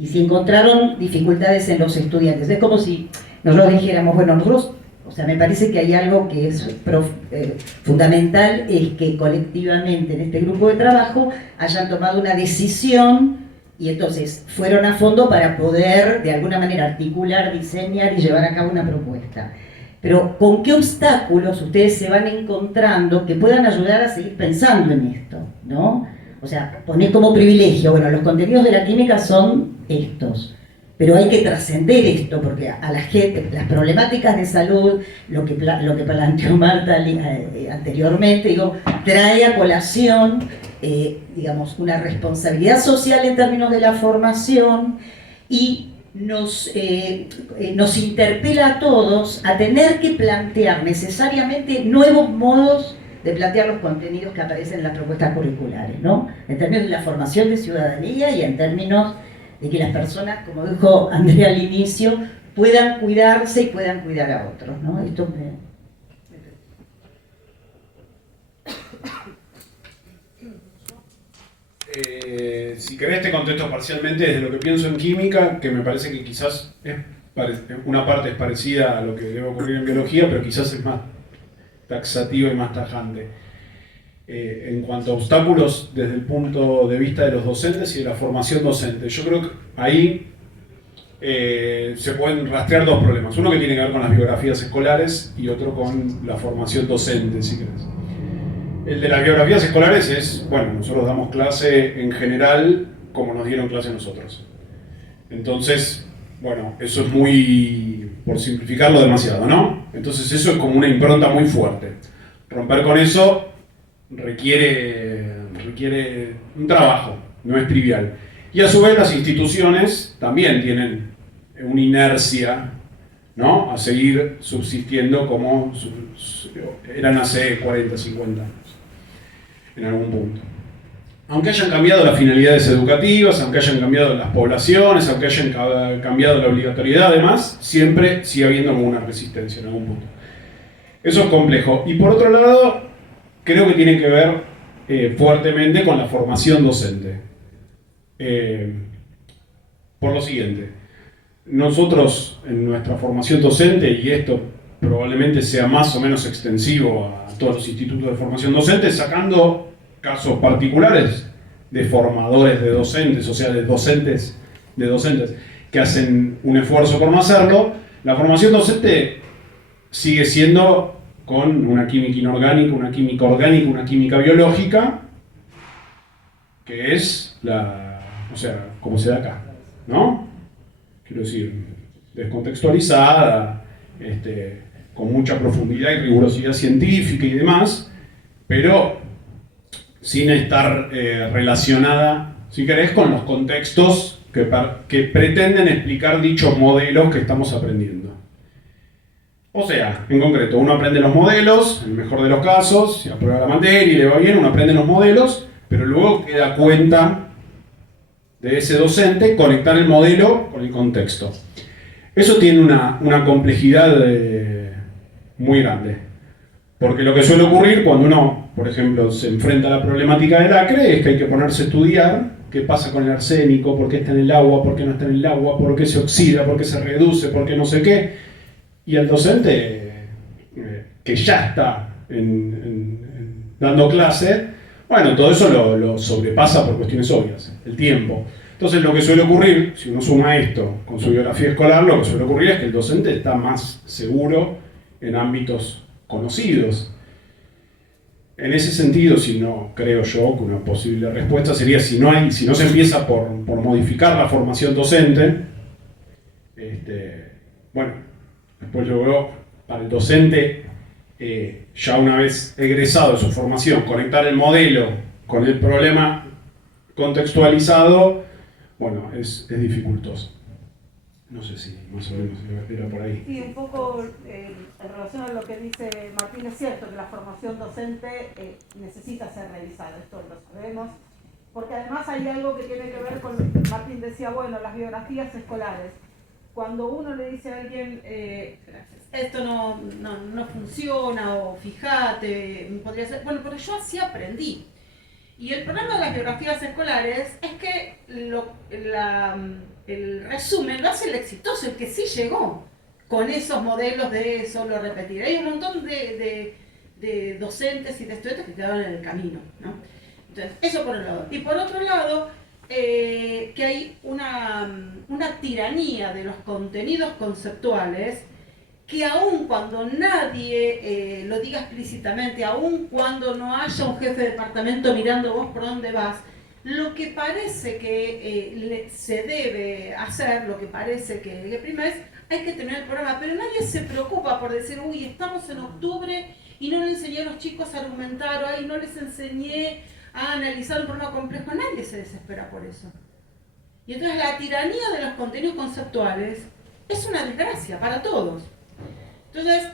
Y si encontraron dificultades en los estudiantes. Es como si nosotros dijéramos, bueno, nosotros, o sea, me parece que hay algo que es fundamental, es que colectivamente en este grupo de trabajo hayan tomado una decisión y entonces fueron a fondo para poder de alguna manera articular, diseñar y llevar a cabo una propuesta. Pero ¿con qué obstáculos ustedes se van encontrando que puedan ayudar a seguir pensando en esto, ¿no? O sea, poner como privilegio, bueno, los contenidos de la química son estos, pero hay que trascender esto, porque a la gente, las problemáticas de salud, lo que planteó Marta anteriormente, digo, trae a colación, digamos, una responsabilidad social en términos de la formación y nos interpela a todos a tener que plantear necesariamente nuevos modos de plantear los contenidos que aparecen en las propuestas curriculares, ¿no? En términos de la formación de ciudadanía y en términos de que las personas, como dijo Andrea al inicio, puedan cuidarse y puedan cuidar a otros, ¿no? Esto si querés te contesto parcialmente desde lo que pienso en química, que me parece que quizás una parte es parecida a lo que debe ocurrir en biología, pero quizás es más taxativa y más tajante. En cuanto a obstáculos desde el punto de vista de los docentes y de la formación docente, yo creo que ahí se pueden rastrear dos problemas. Uno que tiene que ver con las biografías escolares y otro con la formación docente, si querés. El de las biografías escolares es, bueno, nosotros damos clase en general como nos dieron clase nosotros. Entonces, bueno, eso es muy, por simplificarlo demasiado, ¿no? Entonces eso es como una impronta muy fuerte. Romper con eso requiere un trabajo, no es trivial. Y a su vez las instituciones también tienen una inercia, ¿no?, a seguir subsistiendo como eran hace 40, 50 años, en algún punto. Aunque hayan cambiado las finalidades educativas, aunque hayan cambiado las poblaciones, aunque hayan cambiado la obligatoriedad, además, siempre sigue habiendo como una resistencia en algún punto. Eso es complejo. Y por otro lado, creo que tiene que ver fuertemente con la formación docente. Por lo siguiente, nosotros en nuestra formación docente, y esto probablemente sea más o menos extensivo a todos los institutos de formación docente, sacando casos particulares de formadores de docentes, o sea, de docentes que hacen un esfuerzo por no hacerlo, la formación docente sigue siendo con una química inorgánica, una química orgánica, una química biológica, que es como se da acá, ¿no? Quiero decir, descontextualizada, con mucha profundidad y rigurosidad científica y demás, pero sin estar relacionada, si querés, con los contextos que pretenden explicar dichos modelos que estamos aprendiendo. O sea, en concreto, uno aprende los modelos, en el mejor de los casos, si aprueba la materia y le va bien, uno aprende los modelos, pero luego queda cuenta de ese docente conectar el modelo con el contexto. Eso tiene una complejidad muy grande, porque lo que suele ocurrir cuando uno por ejemplo, se enfrenta a la problemática del acre, es que hay que ponerse a estudiar qué pasa con el arsénico, por qué está en el agua, por qué no está en el agua, por qué se oxida, por qué se reduce, por qué no sé qué. Y el docente, que ya está dando clase, bueno, todo eso lo sobrepasa por cuestiones obvias, el tiempo. Entonces lo que suele ocurrir, si uno suma esto con su biografía escolar, lo que suele ocurrir es que el docente está más seguro en ámbitos conocidos. En ese sentido, si no, creo yo que una posible respuesta sería si no se empieza por modificar la formación docente, bueno, después yo veo para el docente, ya una vez egresado de su formación, conectar el modelo con el problema contextualizado, bueno, es dificultoso. No sé si más o menos era por ahí. Sí, un poco en relación a lo que dice Martín, es cierto que la formación docente necesita ser revisada, esto lo sabemos, porque además hay algo que tiene que ver con, Martín decía, bueno, las biografías escolares. Cuando uno le dice a alguien, esto no funciona, o fíjate, podría ser, bueno, pero yo así aprendí. Y el problema de las biografías escolares es que el resumen lo hace el exitoso, el que sí llegó con esos modelos de solo repetir. Hay un montón de docentes y de estudiantes que quedaron en el camino, ¿no? Entonces, eso por un lado. Y por otro lado, que hay una tiranía de los contenidos conceptuales que aun cuando nadie lo diga explícitamente, aun cuando no haya un jefe de departamento mirando vos por dónde vas, lo que parece que se debe hacer, lo que parece que prima es, hay que terminar el programa, pero nadie se preocupa por decir, uy, estamos en octubre y no le enseñé a los chicos a argumentar, o no les enseñé a analizar un problema complejo, nadie se desespera por eso. Y entonces la tiranía de los contenidos conceptuales es una desgracia para todos. Entonces,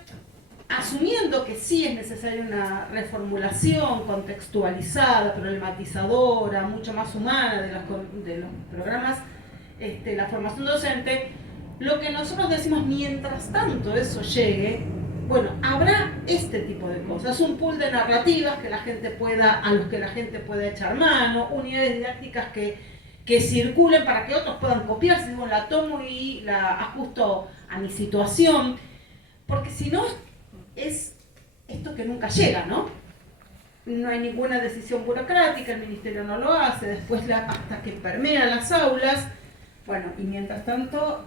asumiendo que sí es necesaria una reformulación contextualizada, problematizadora, mucho más humana de los programas, la formación docente, lo que nosotros decimos, mientras tanto eso llegue, bueno, habrá este tipo de cosas, un pool de narrativas a los que la gente pueda echar mano, unidades didácticas que circulen para que otros puedan copiar, si digo, la tomo y la ajusto a mi situación, porque si no es esto que nunca llega, ¿no? No hay ninguna decisión burocrática, el ministerio no lo hace, después hasta que permea las aulas, bueno, y mientras tanto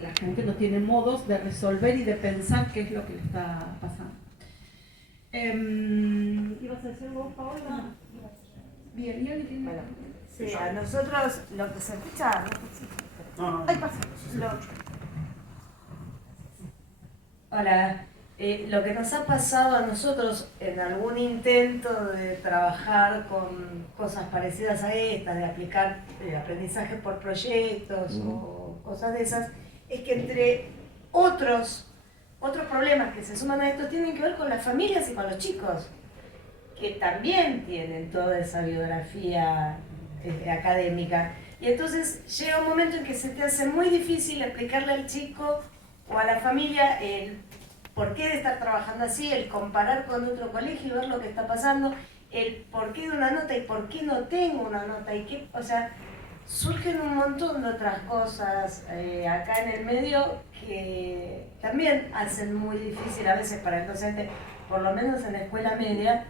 la gente no tiene modos de resolver y de pensar qué es lo que le está pasando. ¿Ibas a decir vos, Paola? No. Bien, ¿y alguien tiene? Bueno, sí, a nosotros lo que se escucha... No. Ahí pasa. Hola, lo que nos ha pasado a nosotros en algún intento de trabajar con cosas parecidas a estas, de aplicar aprendizaje por proyectos o cosas de esas, es que entre otros problemas que se suman a esto tienen que ver con las familias y con los chicos, que también tienen toda esa biografía académica. Y entonces llega un momento en que se te hace muy difícil explicarle al chico o a la familia el porqué de estar trabajando así, el comparar con otro colegio y ver lo que está pasando, el porqué de una nota y por qué no tengo una nota, y qué, o sea, surgen un montón de otras cosas acá en el medio que también hacen muy difícil a veces para el docente, por lo menos en la escuela media,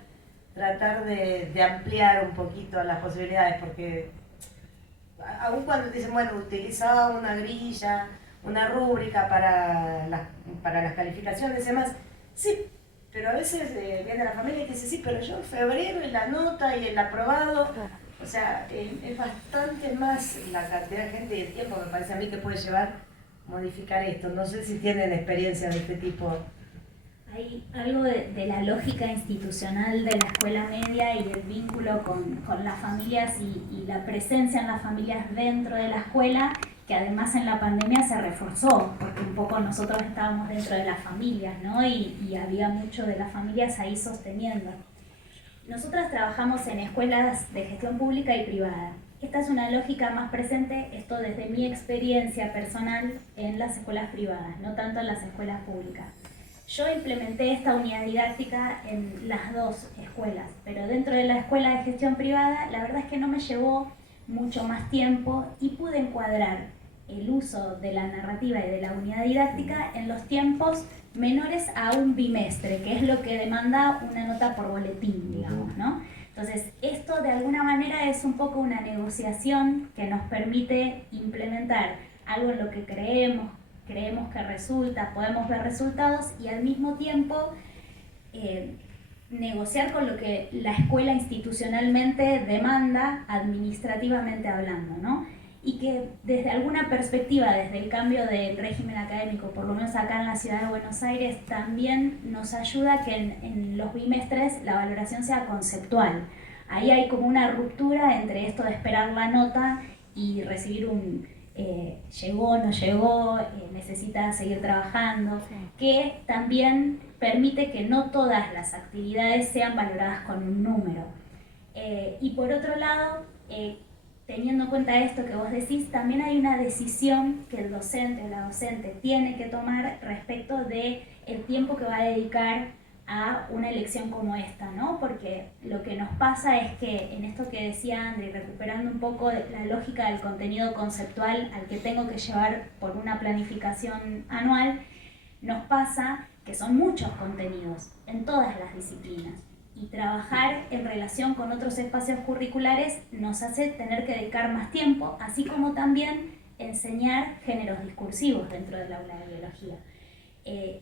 tratar de ampliar un poquito las posibilidades, porque aun cuando te dicen, bueno, utilizaba una grilla, una rúbrica para las calificaciones y demás, sí, pero a veces viene la familia y te dice, sí, pero yo en febrero y la nota y el aprobado, o sea, es bastante más la cantidad de gente y el tiempo, me parece a mí, que puede llevar modificar esto. No sé si tienen experiencia de este tipo. Hay algo de la lógica institucional de la escuela media y el vínculo con las familias y la presencia en las familias dentro de la escuela, que además en la pandemia se reforzó, porque un poco nosotros estábamos dentro de las familias, ¿no? Y había mucho de las familias ahí sosteniendo. Nosotras trabajamos en escuelas de gestión pública y privada. Esta es una lógica más presente, esto desde mi experiencia personal en las escuelas privadas, no tanto en las escuelas públicas. Yo implementé esta unidad didáctica en las dos escuelas, pero dentro de la escuela de gestión privada, la verdad es que no me llevó mucho más tiempo y pude encuadrar el uso de la narrativa y de la unidad didáctica en los tiempos menores a un bimestre, que es lo que demanda una nota por boletín, digamos, ¿no? Entonces, esto de alguna manera es un poco una negociación que nos permite implementar algo en lo que creemos que resulta, podemos ver resultados y al mismo tiempo negociar con lo que la escuela institucionalmente demanda administrativamente hablando, ¿no? Y que desde alguna perspectiva, desde el cambio del régimen académico, por lo menos acá en la ciudad de Buenos Aires, también nos ayuda que en los bimestres la valoración sea conceptual. Ahí hay como una ruptura entre esto de esperar la nota y recibir un llegó, no llegó, necesita seguir trabajando, que también permite que no todas las actividades sean valoradas con un número. Y por otro lado, teniendo en cuenta esto que vos decís, también hay una decisión que el docente o la docente tiene que tomar respecto de el tiempo que va a dedicar a una elección como esta, ¿no? Porque lo que nos pasa es que en esto que decía André, recuperando un poco la lógica del contenido conceptual al que tengo que llevar por una planificación anual, nos pasa que son muchos contenidos en todas las disciplinas. Y trabajar en relación con otros espacios curriculares nos hace tener que dedicar más tiempo, así como también enseñar géneros discursivos dentro del aula de biología.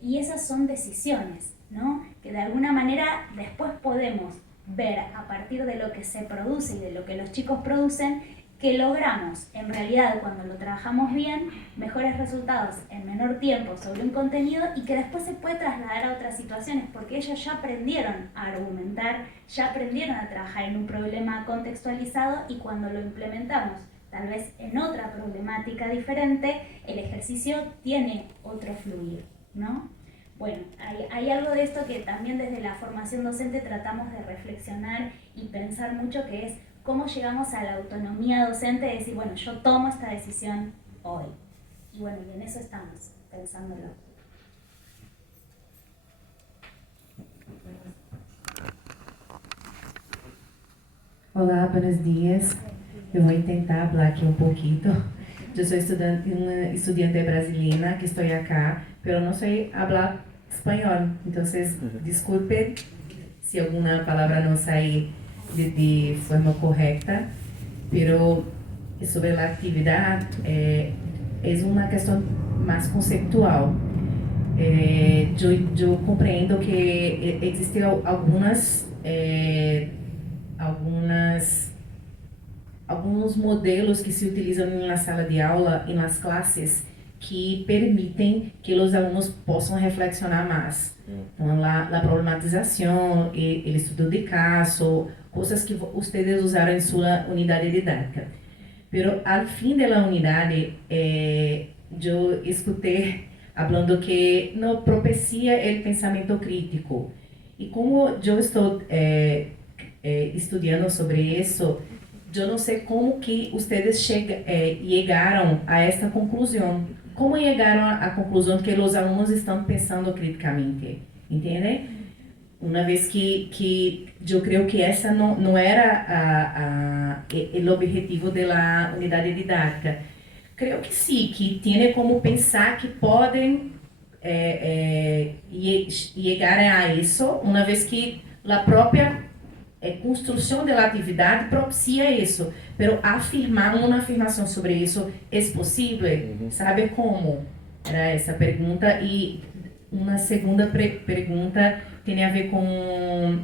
Y esas son decisiones, ¿no? Que de alguna manera después podemos ver a partir de lo que se produce y de lo que los chicos producen, que logramos, en realidad, cuando lo trabajamos bien, mejores resultados en menor tiempo sobre un contenido y que después se puede trasladar a otras situaciones, porque ellos ya aprendieron a argumentar, ya aprendieron a trabajar en un problema contextualizado y cuando lo implementamos, tal vez en otra problemática diferente, el ejercicio tiene otro fluir, ¿no? Bueno, hay algo de esto que también desde la formación docente tratamos de reflexionar y pensar mucho, que es cómo llegamos a la autonomía docente de decir, bueno, yo tomo esta decisión hoy. Y bueno, y en eso estamos, pensándolo. Olá, buenos días. Eu vou tentar falar aqui poquito. Eu sou estudante brasileira que estou acá, pero não sei falar espanhol. Então, desculpe se alguma palavra não sair de forma correcta, pero sobre a atividade é uma questão mais conceptual. Eu compreendo que existem alguns modelos que se utilizam na sala de aula e nas classes que permitem que os alunos possam reflexionar mais. Então, a problematização, o estudo de caso, coisas que vocês usaram em sua unidade didática. Pero al fim da unidade, eu escutei falando que não propicia o pensamento crítico. E como eu estou estudando sobre isso, eu não sei como que vocês chegaram a esta conclusão. Como chegaram à conclusão que os alunos estão pensando criticamente, entende? Uma vez que eu creio que essa não era o objetivo da unidade didática. Creio que sim, que tem como pensar que podem chegar a isso, uma vez que a própria construção da atividade propicia isso. Pero afirmar uma afirmação sobre isso é possível? Sabe como? Era essa pergunta. E uma segunda pergunta tem a ver com...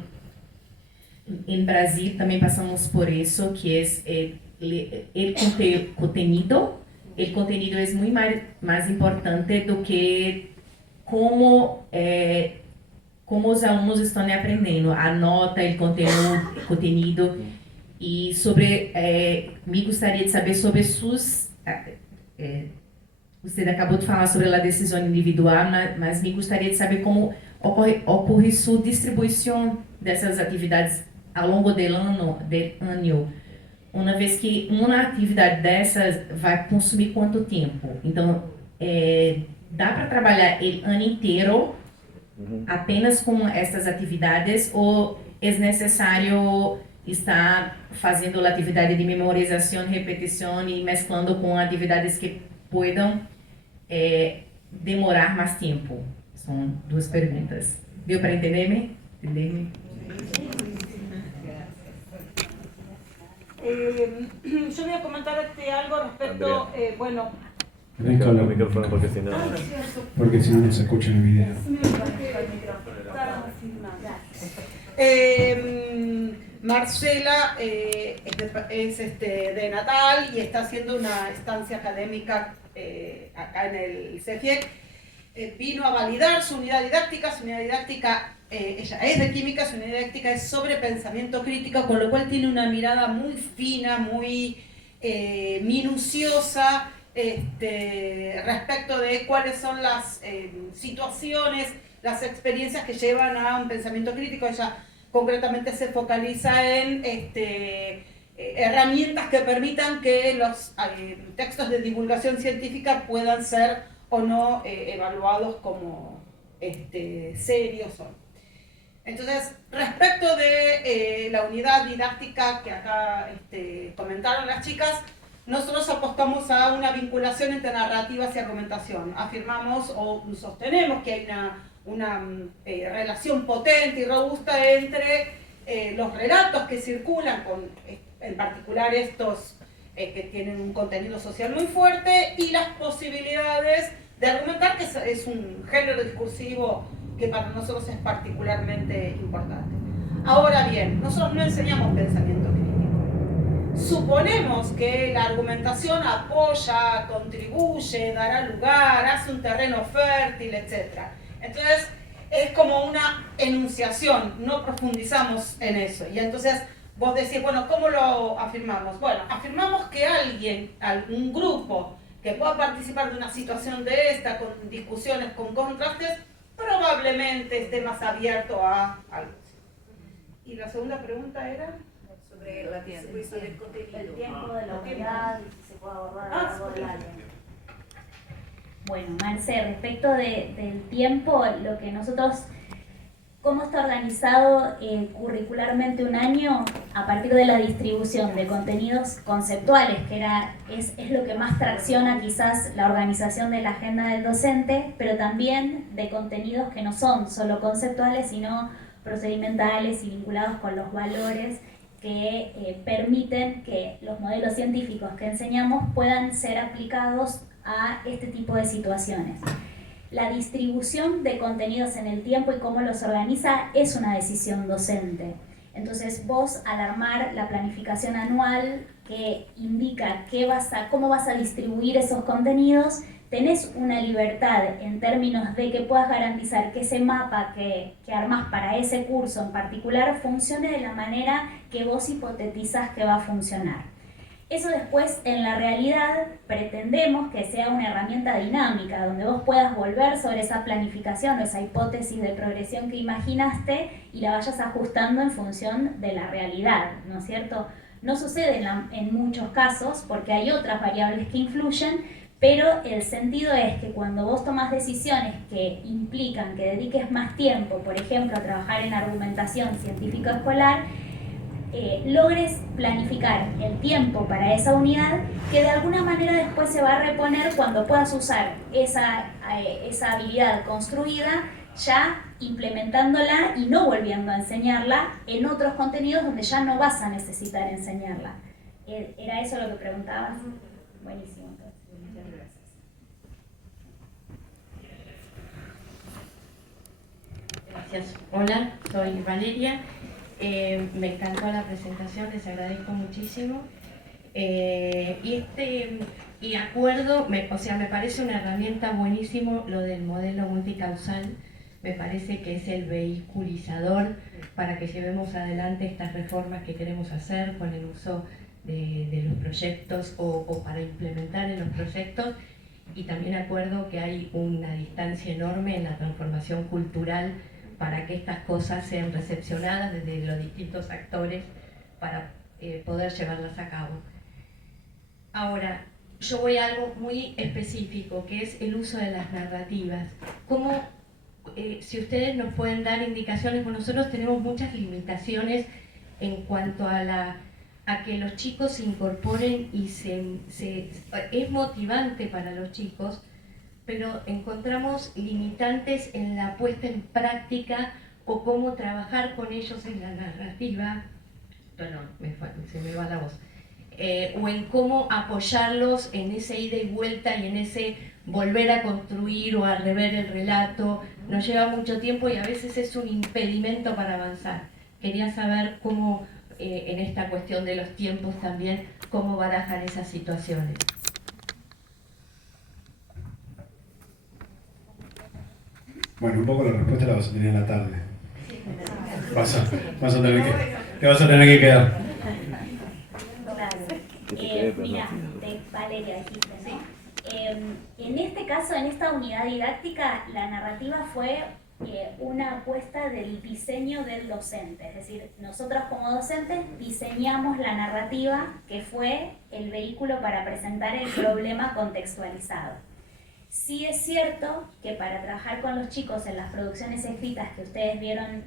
Em Brasil também passamos por isso, que é o contenido. O contenido é muito mais importante do que como os alunos estão aprendendo. A nota, o conteúdo. E sobre, me gostaria de saber sobre suas... você acabou de falar sobre a decisão individual, mas me gostaria de saber como ocorre sua distribuição dessas atividades ao longo do ano, uma vez que uma atividade dessas vai consumir quanto tempo. Então, dá para trabalhar o ano inteiro apenas com estas atividades ou é necessário estar fazendo a atividade de memorização, repetição e mesclando com atividades que possam demorar mais tempo? São duas perguntas. Deu para entender-me? Entender-me? Yo voy a comentarte algo respecto, bueno... Tenés que hablar, micrófono porque si no... porque si no, no se escucha en el video. Marcela es de Natal y está haciendo una estancia académica acá en el CEFIEC. Vino a validar su unidad didáctica. Su unidad didáctica, ella es de química, su unidad didáctica es sobre pensamiento crítico, con lo cual tiene una mirada muy fina, muy minuciosa respecto de cuáles son las situaciones, las experiencias que llevan a un pensamiento crítico. Ella concretamente se focaliza en herramientas que permitan que los textos de divulgación científica puedan ser o no evaluados como serios o no. Entonces, respecto de la unidad didáctica que acá comentaron las chicas, nosotros apostamos a una vinculación entre narrativas y argumentación. Afirmamos o sostenemos que hay una relación potente y robusta entre los relatos que circulan, en particular estos que tienen un contenido social muy fuerte, y las posibilidades de argumentar, que es un género discursivo que para nosotros es particularmente importante. Ahora bien, nosotros no enseñamos pensamiento crítico. Suponemos que la argumentación apoya, contribuye, dará lugar, hace un terreno fértil, etc. Entonces, es como una enunciación, no profundizamos en eso. Y entonces vos decís, bueno, ¿cómo lo afirmamos? Bueno, afirmamos que alguien, algún grupo que pueda participar de una situación de esta, con discusiones, con contrastes, probablemente esté más abierto a algo. Y la segunda pregunta era... sobre la distribución del contenido. El tiempo de la unidad y si se puede abordar a lo largo del año. Bueno, Marce, respecto del tiempo, lo que nosotros, cómo está organizado curricularmente un año a partir de la distribución de contenidos conceptuales, que es lo que más tracciona quizás la organización de la agenda del docente, pero también de contenidos que no son solo conceptuales, sino procedimentales y vinculados con los valores que permiten que los modelos científicos que enseñamos puedan ser aplicados a este tipo de situaciones. La distribución de contenidos en el tiempo y cómo los organiza es una decisión docente. Entonces vos, al armar la planificación anual que indica cómo vas a distribuir esos contenidos, tenés una libertad en términos de que puedas garantizar que ese mapa que armás para ese curso en particular funcione de la manera que vos hipotetizás que va a funcionar. Eso después, en la realidad, pretendemos que sea una herramienta dinámica, donde vos puedas volver sobre esa planificación o esa hipótesis de progresión que imaginaste y la vayas ajustando en función de la realidad, ¿no es cierto? No sucede en muchos casos porque hay otras variables que influyen, pero el sentido es que cuando vos tomás decisiones que implican que dediques más tiempo, por ejemplo, a trabajar en argumentación científico-escolar, logres planificar el tiempo para esa unidad que de alguna manera después se va a reponer cuando puedas usar esa habilidad construida ya implementándola y no volviendo a enseñarla en otros contenidos donde ya no vas a necesitar enseñarla. ¿Era eso lo que preguntabas? Buenísimo. Muchas gracias. Gracias. Hola, soy Valeria. Me encantó la presentación, les agradezco muchísimo. Y acuerdo, me parece una herramienta buenísimo lo del modelo multicausal. Me parece que es el vehiculizador para que llevemos adelante estas reformas que queremos hacer con el uso de los proyectos o para implementar en los proyectos. Y también acuerdo que hay una distancia enorme en la transformación cultural para que estas cosas sean recepcionadas desde los distintos actores para poder llevarlas a cabo. Ahora, yo voy a algo muy específico, que es el uso de las narrativas. ¿Cómo si ustedes nos pueden dar indicaciones, pues nosotros tenemos muchas limitaciones en cuanto a que los chicos se incorporen y es motivante para los chicos, pero encontramos limitantes en la puesta en práctica o cómo trabajar con ellos en la narrativa. Perdón, se me va la voz. O en cómo apoyarlos en ese ida y vuelta y en ese volver a construir o a rever el relato. Nos lleva mucho tiempo y a veces es un impedimento para avanzar. Quería saber cómo, en esta cuestión de los tiempos también, cómo barajan esas situaciones. Bueno, un poco la respuesta la vas a tener en la tarde. Te vas a tener que quedar. Mira, Valeria dijiste, ¿no? En este caso, en esta unidad didáctica, la narrativa fue una apuesta del diseño del docente. Es decir, nosotros como docentes diseñamos la narrativa que fue el vehículo para presentar el problema contextualizado. Sí es cierto que para trabajar con los chicos en las producciones escritas que ustedes vieron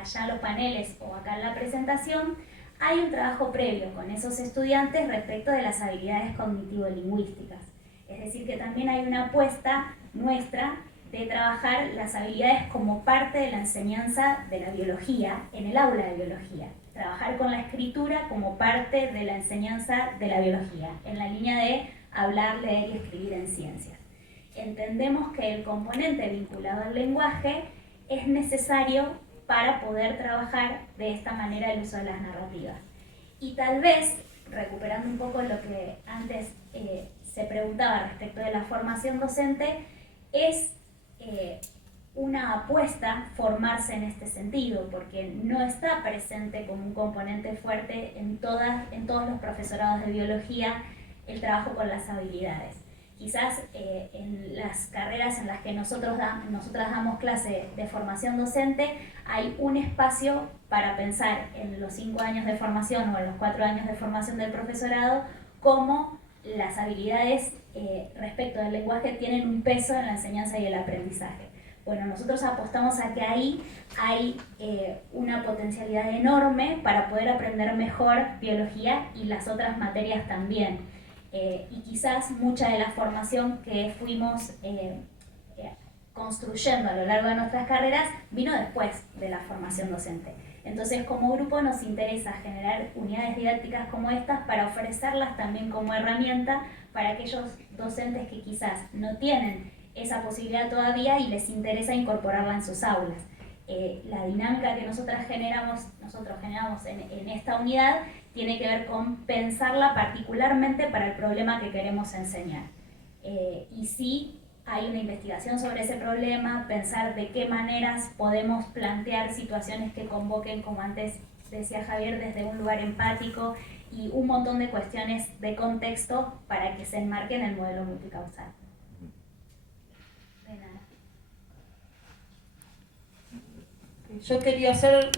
allá en los paneles o acá en la presentación, hay un trabajo previo con esos estudiantes respecto de las habilidades cognitivo-lingüísticas. Es decir, que también hay una apuesta nuestra de trabajar las habilidades como parte de la enseñanza de la biología, en el aula de biología. Trabajar con la escritura como parte de la enseñanza de la biología, en la línea de hablar, leer y escribir en ciencias. Entendemos que el componente vinculado al lenguaje es necesario para poder trabajar de esta manera el uso de las narrativas. Y tal vez, recuperando un poco lo que antes se preguntaba respecto de la formación docente, es una apuesta formarse en este sentido, porque no está presente como un componente fuerte en todos los profesorados de biología el trabajo con las habilidades. Quizás en las carreras en las que nosotras damos clase de formación docente, hay un espacio para pensar en los 5 años de formación o en los 4 años de formación del profesorado, cómo las habilidades respecto del lenguaje tienen un peso en la enseñanza y el aprendizaje. Bueno, nosotros apostamos a que ahí hay una potencialidad enorme para poder aprender mejor biología y las otras materias también. Y quizás mucha de la formación que fuimos construyendo a lo largo de nuestras carreras vino después de la formación docente. Entonces, como grupo nos interesa generar unidades didácticas como estas para ofrecerlas también como herramienta para aquellos docentes que quizás no tienen esa posibilidad todavía y les interesa incorporarla en sus aulas. La dinámica que nosotros generamos en esta unidad tiene que ver con pensarla particularmente para el problema que queremos enseñar. Y sí hay una investigación sobre ese problema, pensar de qué maneras podemos plantear situaciones que convoquen, como antes decía Javier, desde un lugar empático y un montón de cuestiones de contexto para que se enmarque en el modelo multicausal. Yo quería hacer